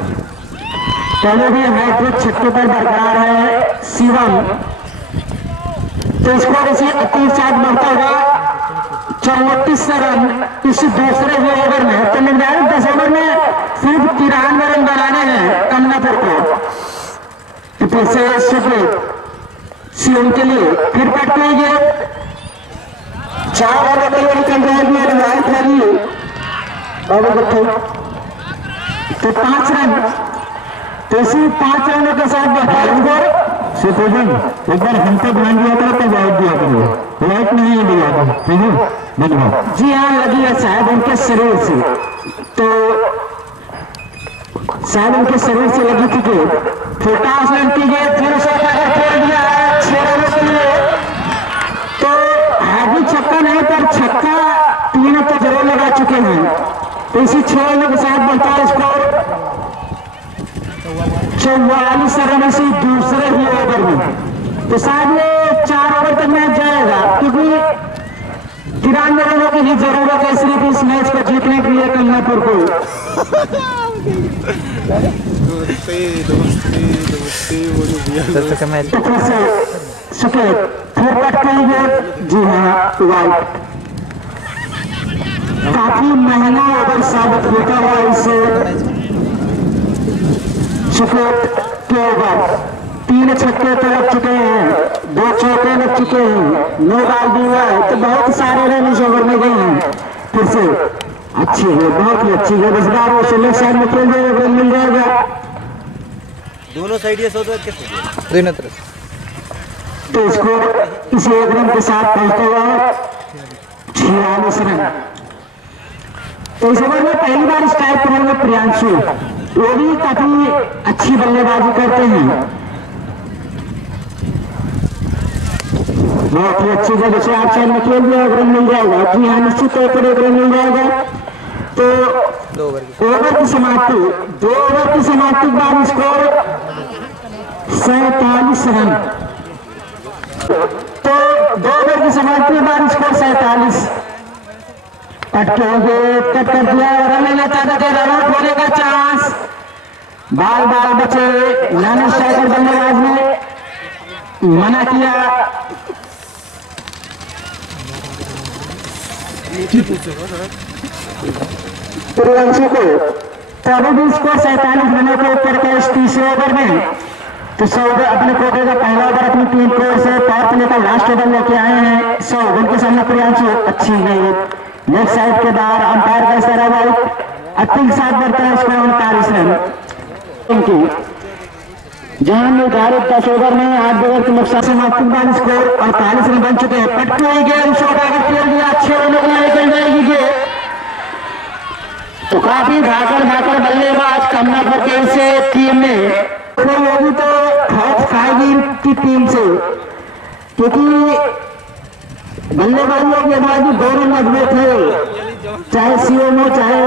पहले भी हैट्रिक छक्के पर बरकरार है शिवम। तो स्कोर इसी 38 बढ़ता हुआ 34 रन इस दूसरे ही ओवर में। तो निर्धारित 10 ओवर में सिर्फ 93 रन बनाने हैं कमलापुर को। तो फिर से सुप्रीत सीएम के लिए फिर कट करेंगे। 4 ओवर के लिए निकल जाएगी रिवायत लगी तो 5 रन। तो इसी 5 रनों के साथ बढ़ाएंगे। सुप्रीत एक बार हम पे ध्यान दिया करो तो वाइट दिया करो, वाइट नहीं दिया करो, ठीक है? धन्यवाद। जी हाँ, लगी है शायद उनके शरीर से, तो शायद उनके शरीर से लगी थी कि छोटा आसन की गई फिर उसे छोड़ दिया है 6 रनों के लिए। तो हैवी छक्का नहीं पर छक्का 3 तो जरूर लगा चुके हैं। तो इसी 6 रनों के साथ बढ़ता है स्कोर 44 रन इसी दूसरे ही ओवर में। तो शायद ये 4 ओवर तक मैच जाएगा क्योंकि 93 रनों की ही जरूरत है सिर्फ इस मैच को जीतने के लिए कमलापुर को। सफेद फिर कटेंगे। जी हाँ, वाइट। काफी महंगा ओवर साबित होता हुआ इस सफेद के ओवर। 3 छक्के तो लग चुके हैं, 2 चौके लग चुके हैं, 9 बाल भी हुआ है। तो बहुत सारे रन इस ओवर में गए हैं। फिर से अच्छी है, बहुत ही अच्छी है। इस बार वो लेफ्ट साइड में खेल जाएगा, रन मिल जाएगा दोनों साइड। ये सोचो दोनों तरफ। तो स्कोर इसी 1 रन के साथ पहुंचते हुए 46 रन। तो इस ओवर में पहली बार स्ट्राइक करेंगे प्रियांशु। वो भी काफी अच्छी बल्लेबाजी करते हैं, बहुत ही अच्छी जगह से आप साइड में खेल दिया, रन मिल जाएगा। जी हाँ, निश्चित तौर पर 1 रन मिल जाएगा। तो 2 ओवर की समाप्ति, 2 ओवर की समाप्ति के बाद स्कोर 47 रन। तो 2 ओवर की समाप्ति के बाद स्कोर 47। कट कर दिया, रन लेना चाहते थे, रन आउट होने का चांस। बाल बचे, नॉन स्ट्राइकर बल्लेबाज ने मना किया। प्रियांशु को तो अभी भी स्कोर 47 रनों के ऊपर का इस तीसरे ओवर में। तो 100 अपने कोटे का पहला ओवर अपनी टीम को से पावर प्ले का लास्ट ओवर लेके आए हैं। 100 उनके सामने प्रियांशु अच्छी गई लेफ्ट साइड के बाहर। अंपायर का इशारा वाइट। 38 साथ बढ़ता है स्कोर 39 रन। जहां निर्धारित 10 ओवर में 8 ओवर के नुकसान से समाप्ति के बाद स्कोर 48 रन बन चुके हैं। पटकी हुई गेंद शॉट आगे खेल दिया, अच्छे रनों में निकल जाएगी गेंद। तो काफी भाकर बल्लेबाज कमलापुर के इस टीम में होगी तो खौफ खाएगी की टीम से, क्योंकि बल्लेबाजों की आबादी दोनों मजबूत है, चाहे सीएम हो, चाहे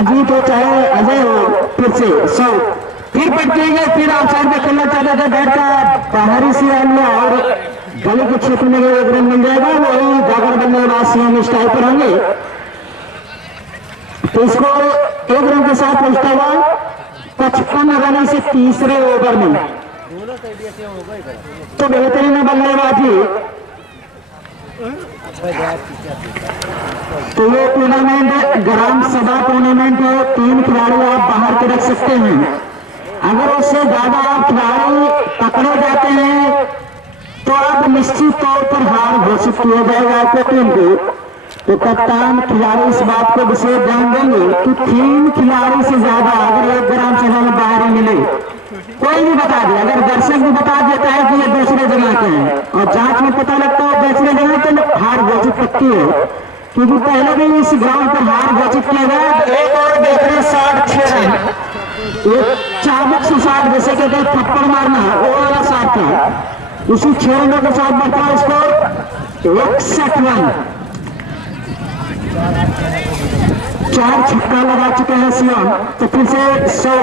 अजीत हो, चाहे अजय हो। फिर से 100 फिर पटकेंगे, फिर आउटसाइड में खेलना चाहते थे, बैट का बाहरी से हमला और गले के क्षेत्र में 1 रन मिल जाएगा। वही जाकर बल्लेबाज सीएम स्टाइल पर होंगे। तो इसको 1 रन के साथ पहुंचता हुआ 55 रन से तीसरे ओवर में। तो बेहतरीन बल्लेबाजी। तो ये टूर्नामेंट ग्राम सभा टूर्नामेंट है, 3 खिलाड़ी आप बाहर के रख सकते हैं। अगर उससे ज्यादा आप खिलाड़ी पकड़े जाते हैं तो आप निश्चित तौर पर हार घोषित किया जाएगा आपको टीम को। तो कप्तान खिलाड़ी इस बात को विशेष ध्यान देंगे कि 3 खिलाड़ी से ज्यादा अगर एक ग्राम सभा में बाहर मिले, कोई भी बता दे, अगर दर्शक भी बता देता है कि ये दूसरे जगह के हैं और जांच में पता लगता है दूसरे जगह, तो हार घोषित पक्की है। क्योंकि पहले भी इस ग्राउंड पर हार घोषित किया गया। एक और बेहतरीन 66 रन, एक चाबुक से 60 जैसे कहते हैं थप्पड़ मारना, वो वाला 60 था। उसी 6 रनों के साथ बढ़ता है स्कोर 61 रन। 4 छक्का लगा चुके हैं सीएम। तो फिर से 100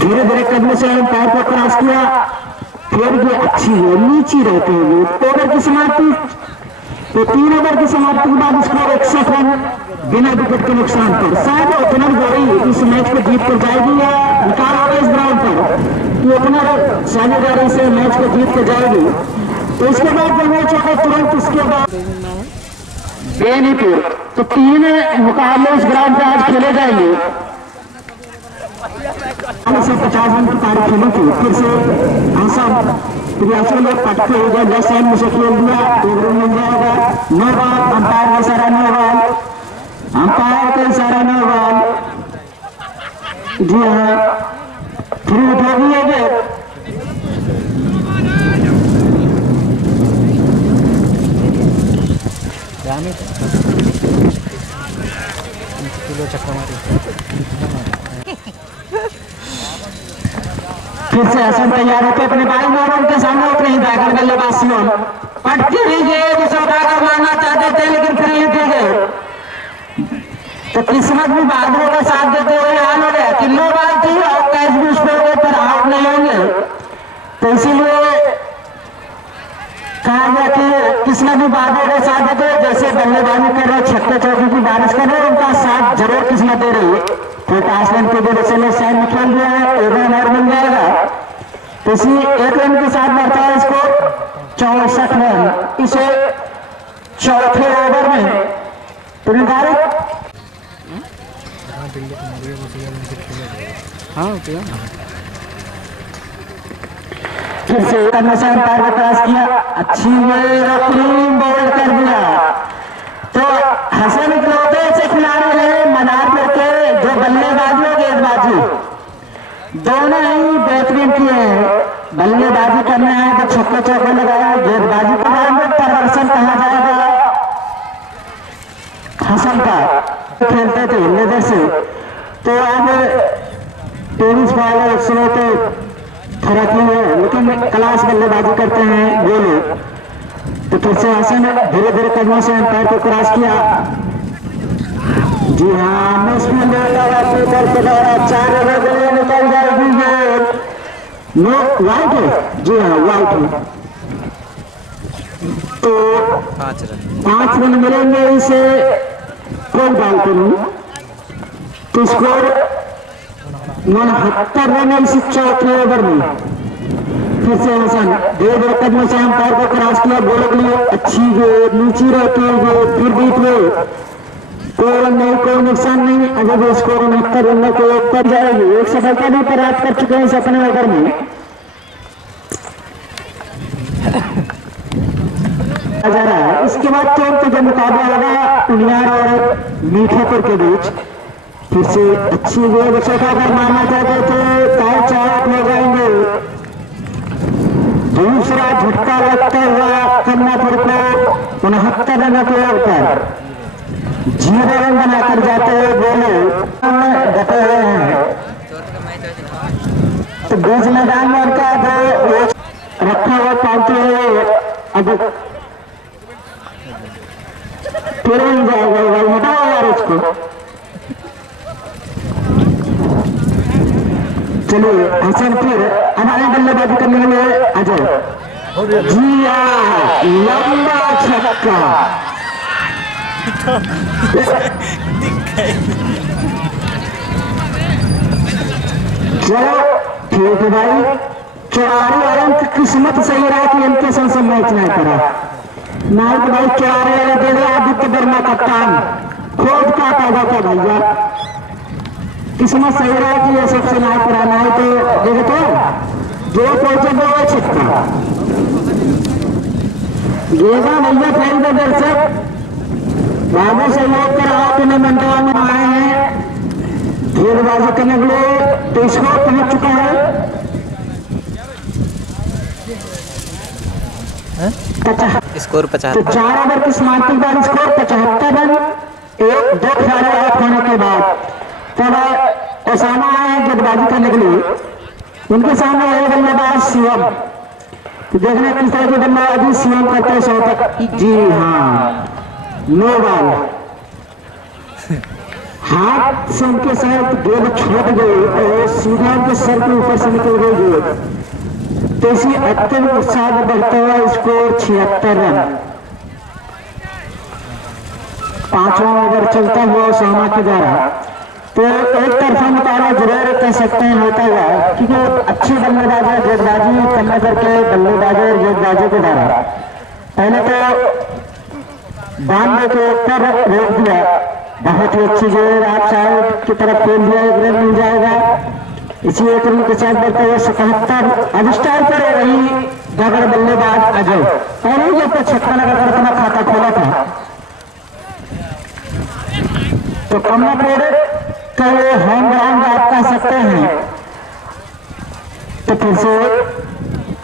धीरे धीरे कदम से पैर को क्रॉस किया, फिर भी अच्छी है, नीची रहते हैं। ओवर की समाप्ति तो 3 ओवर की समाप्ति के बाद स्कोर 61 रन बिना विकेट के नुकसान पर। शायद ओपनर जोड़ी इस मैच को जीत कर जाएगी या निकाल होगा इस ग्राउंड पर कि ओपनर साझेदारी से मैच को जीत कर जाएगी। तो इसके बाद जो मैच होगा तुरंत इसके बाद बेनीपुर। तो 3 मुकाबले इस ग्राउंड पे आज खेले जाएंगे। 50 रन की पारी खेली थी, फिर से आसाम प्रयासों में पटके हो गए, 10 रन मुझे खेल दिया, 1 रन मिल जाएगा। 9 बॉल, अंपायर का इशारा 9 बॉल, अंपायर का इशारा 9 बॉल। जी हाँ, फिर उठा दिए गए। किलो चक्कर मारी फिर से हसन तैयार होकर अपने बाई मारों के सामने उतरे ही बैगर बल्लेबाज सियोन पटके ही गए, दूसरा बैगर मारना चाहते थे लेकिन फिर लेते गए। तो किस्मत भी बहादुरों का साथ देते हुए हाल हो गया कि 9 बॉल थी और कैच भी उस पर पर आउट नहीं होंगे। तो इसीलिए कहा गया कि किस्मत भी बहादुरों का साथ देते हुए, जैसे बल्लेबाजी कर रहे, छक्के चौके की बारिश कर रहे, उनका साथ जरूर किस्मत दे रही है। तो 5 रन के वजह से ने साइड निकाल दिया है, 1 रन और मिल जाएगा। तो इसी 1 रन के साथ बढ़ता है इसको 64 रन इसे चौथे ओवर में। तो निर्धारित फिर से अंपायर का प्रयास किया, अच्छी बोल्ड कर दिया। तो हसन इकलौते ऐसे खिलाड़ी रहे मदारपुर के जो बल्लेबाजी और गेंदबाजी दोनों ही बेहतरीन किए हैं। बल्लेबाजी करने आए तो छक्के चौके लगाया, गेंदबाजी के बाद में प्रदर्शन कहा जाएगा हसन का, खेलते थे लेदर से। तो अब टेनिस वाले उस समय तो फर्क नहीं है, लेकिन क्लास बल्लेबाजी करते हैं वो लोग। तो फिर से हसन धीरे धीरे कदमों से अंपायर को क्रॉस किया। जी हाँ, मुश्किल करके दौरा 4 ओवर के लिए निकल जाएगी गेंद। नो वाइट है, जी हाँ वाइट है। तो 5 रन मिलेंगे इसे, कोई बात नहीं। तो स्कोर 69 रन है इस चौथे ओवर में। फिर से हसन धीरे धीरे कदमों से अंपायर को क्रॉस किया, बोले के लिए अच्छी गेंद नीचे रहती है, फिर बीच में कोई रन नहीं, कोई नुकसान नहीं। अगर वो स्कोर 69 रन को ऊपर जाएगी, एक सफलता भी प्राप्त कर चुके हैं इस अपने ओवर में। इसके बाद तुरंत जो मुकाबला होगा उनियार और मीठापुर के बीच। फिर से अच्छी गेंद छोटा कर मारना चाहते थे, टाइट चाहत हो जाएंगे। दूसरा झटका लगता हुआ कन्नापुर को 69 रन के ऊपर 0 रन बनाकर जाते हुए बोले डटे हुए हैं। तो बीच मैदान में उनका रखा हुआ पालते हुए अब फिर नहीं जाएगा, हटाओ यार इसको। चलिए हसन फिर हमारे बल्लेबाजी करने के लिए अजय जी हाँ, लंबा छक्का। चलो ठीक है भाई, 44 अंक किस्मत सही रहा कि इनके संग से मैच नहीं करा। नहीं तो भाई 44 दे रहे आदित्य वर्मा कप्तान खोद का पैदा था भैया। किस्मत सही रहा कि ये सबसे ना कराना है। तो देखो तो जो पहुंचे वो छक्का गेगा भैया। फाइल का दर्शक बाबू सहयोग कर आप इन्हें मंडवा में आए हैं गेंदबाजी करने के लिए। तो इसको पहुंच चुका है स्कोर 50। तो 4 ओवर की समाप्ति के बाद स्कोर 75 रन 1-2 खिलाड़ी आउट होने के बाद। तब ओसामा आए गेंदबाजी करने के लिए, उनके सामने है बल्लेबाज शिवम। तो देखना किस तरह की बल्लेबाजी शिवम करते हैं 100 तक। जी हाँ, 9 बॉल हाथ से उनके साथ गेंद छूट गई और सीधा उनके सर के ऊपर से निकल गई गेंद। तो इसी अत्यंत उत्साह में बढ़ता हुआ स्कोर 76 रन। 5वां ओवर चलता हुआ उसामा के द्वारा। तो एक तरफा मुकाबला जरूर कह सकते हैं होता हुआ, क्योंकि अच्छी बल्लेबाजी गेंदबाजी करने करके बल्लेबाजी और गेंदबाजी के द्वारा पहले तो 92 के ऊपर रोक दिया। बहुत ही अच्छी गेंद आप साइड की तरफ खेल दिया, एक रन मिल जाएगा। इसी एक रन के साथ बढ़ते हुए 77 अब स्टार पर वही गगड़ बल्लेबाज अजय पहले जब तक 56 का अपना खाता खोला था। तो कमला प्रोडक्ट का ये होम ग्राउंड आप कह सकते हैं। तो फिर से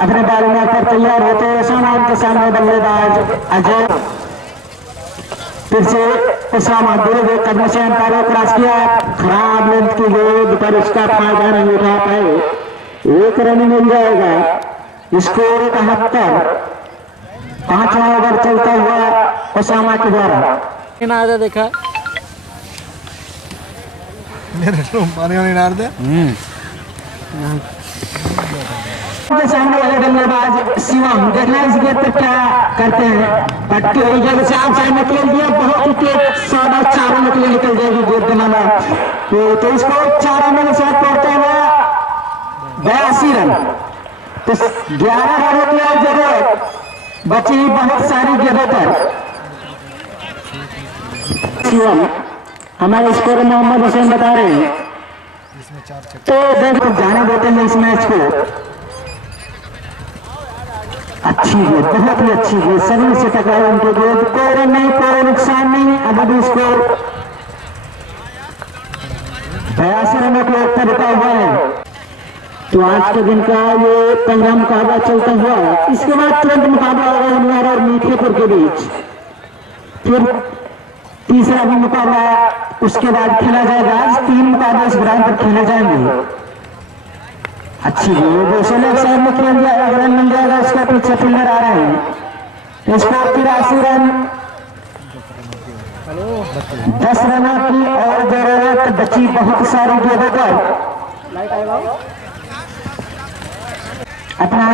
अपने बालूमार पर तैयार होते हुए सामान के सामने बल्लेबाज अजय, फिर से उसामा दूर कदम से अंपायर को क्रॉस किया, खराब लेंथ की गेंद पर उसका फायदा नहीं उठा पाए, एक रन मिल जाएगा। स्कोर 71, 5वां ओवर चलता हुआ उसामा के द्वारा। आजा देखा मेरे रूम पानी वानी डाल दे। के सामने वाले बल्लेबाज शिवम, देखना इस गेंद पर क्या करते हैं। पट्टी हुई गेंद से आप साइड में खेल दिया, बहुत ही तेज 4 निकल जाएगी गेंद बनाना। तो इसको 4 रन के साथ पहुंचता हुआ 82 रन। तो 11 रन की जरूरत बची बहुत सारी गेंदों पर। शिवम हमारे स्कोर मोहम्मद हुसैन बता रहे हैं। तो देखो जाने देते हैं इस मैच को। अच्छी गेंद, बहुत ही अच्छी गेंद, सभी से टकराई उनके गेंद, कोई रन नहीं, कोई नुकसान नहीं। अभी स्कोर 82 रनों के ऊपर रुका हुआ है। तो आज के दिन का ये 15वां मुकाबला चलता हुआ, इसके बाद तुरंत मुकाबला होगा उन्नार और मीठेपुर के बीच। फिर तीसरा भी मुकाबला उसके बाद खेला जाएगा। आज 3 मुकाबले इस ग्राउंड पर खेले जाएंगे। अच्छी गेंद एक साइड में खेल दिया, एक रन मिल जाएगा। उसका पीछे फील्डर आ रहे हैं। स्कोर 83 रन, 10 रनों की और जरूरत बची बहुत सारी गेंदों पर। अपना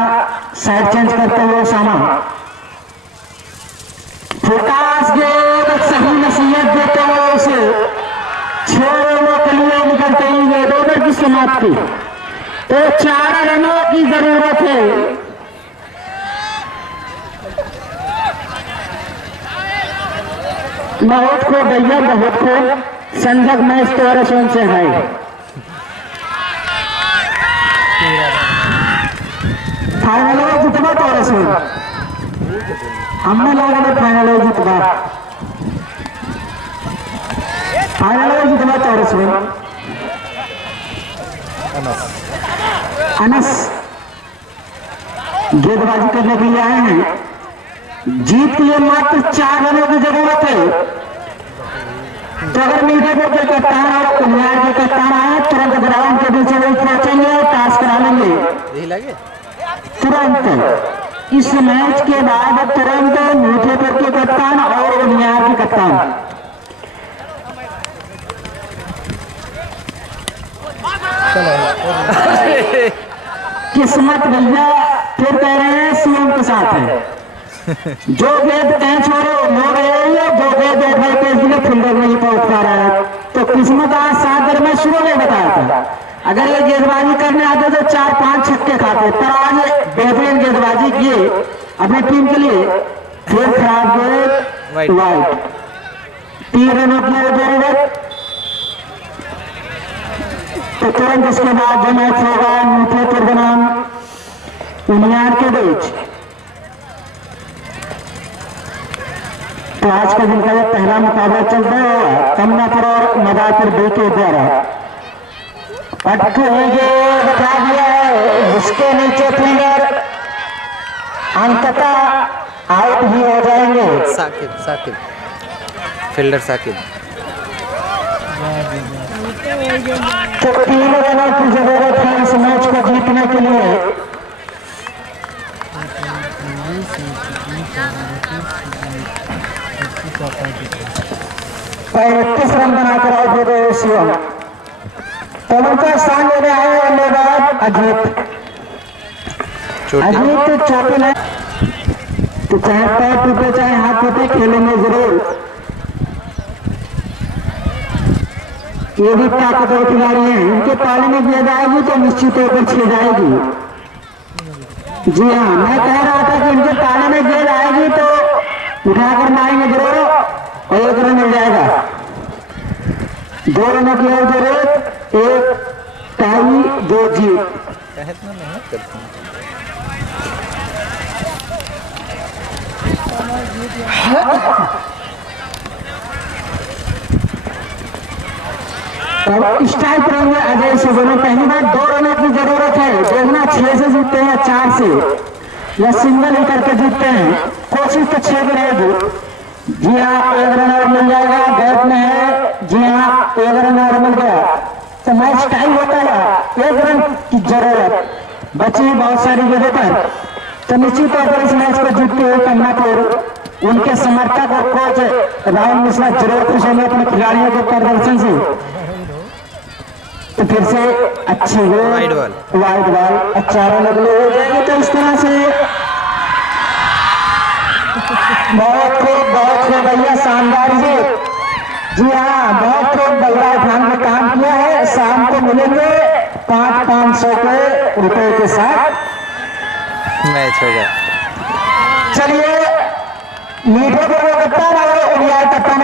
साइड चेंज करते हुए सामा फोकास गेंद सही नसीहत देते हुए उसे 6 रनों के लिए निकलते ही गेंद ओवर की समाप्ति। तो 4 रनों की जरूरत है। बहुत को भैया, बहुत को संजक मैच तो रसों से है। फाइनल में जितना तो रसों हमने लगा फाइनल में जितना, फाइनल में जितना तो रसों अनस गेंदबाजी करने के लिए आए हैं। जीत के लिए मात्र 4 रनों की जरूरत है। तो अगर मीठेपुर के कप्तान और कुम्हार के कप्तान आए तुरंत ग्राउंड के बीच में पहुंचेंगे और टास्क करा लेंगे तुरंत। इस मैच के बाद तुरंत मीठेपुर के कप्तान और कुम्हार के कप्तान। किस्मत भैया फिर कह रहे हैं सीएम के साथ है। जो गेंद कैच हो रही है, जो गेंद एडवांटेज के लिए फील्डर नहीं पहुंच पा रहा है। तो किस्मत आज 7 में शुरू में बताया था, अगर ये गेंदबाजी करने आते तो 4-5 छक्के खाते, पर आज बेहतरीन गेंदबाजी किए अपनी टीम के लिए। फिर खराब गेंद वाइट, 3 रनों की जरूरत। तो तुरंत इसके बाद जो मैच होगा मीठेपुर बनाम उनियार के बीच। तो आज के दिन का ये पहला मुकाबला चल रहा है कमलापुर और मदापुर बी के द्वारा। पट्टू बता दिया है, उसके नीचे फील्डर अंततः आउट भी हो जाएंगे। साकिब फील्डर साकिब। तो 3 रनों की जरूरत है इस मैच को जीतने के लिए। 35 रन बनाकर आउट हो गए शिवम। तो उनका स्थान लेने आए बल्लेबाज अजीत। अजीत चौके में तो चाहे पैर टूटे चाहे हाथ टूटे खेलेंगे जरूर। ये भी ताकतवर खिलाड़ी हैं, इनके पाले में गेंद आएगी तो निश्चित तौर पर छह जाएगी। जी हाँ, मैं कह रहा था कि इनके पाले में गेंद आएगी तो उठाकर मारेंगे जरूर और 1 रन मिल जाएगा। 2 रनों की और जरूरत, 1 टाई 2 जीत। इतना मेहनत करते हैं। अब स्ट्राइक रहेंगे अजय से दोनों। पहली बार 2 रनों की जरूरत है, देखना 6 से जीतते हैं या 4 से या सिंगल ही करके जीतते हैं। कोशिश तो 6 की रहेगी। जी हाँ, 1 रन और मिल जाएगा, गैप में है। जी हाँ, 1 रन और मिल गया तो मैच टाई होता है। 1 रन की जरूरत बची बहुत सारी जगह पर, तो निश्चित तौर पर इस मैच को जीतते हुए कमलापुर उनके समर्थक और कोच राहुल मिश्रा जरूर खुश होंगे अपने खिलाड़ियों के प्रदर्शन से। तो फिर से अच्छी वाइड बॉल, वाइड बॉल, अच्छा रन अगले हो जाएंगे। तो इस तरह से बहुत खूब भैया, शानदार जी। जी हाँ, बहुत खूब बल्ला उठाने का काम किया है। शाम को मिलेंगे 500 के रुपए के साथ। मैच होगा। चलिए मीठे को कप्तान और कप्तान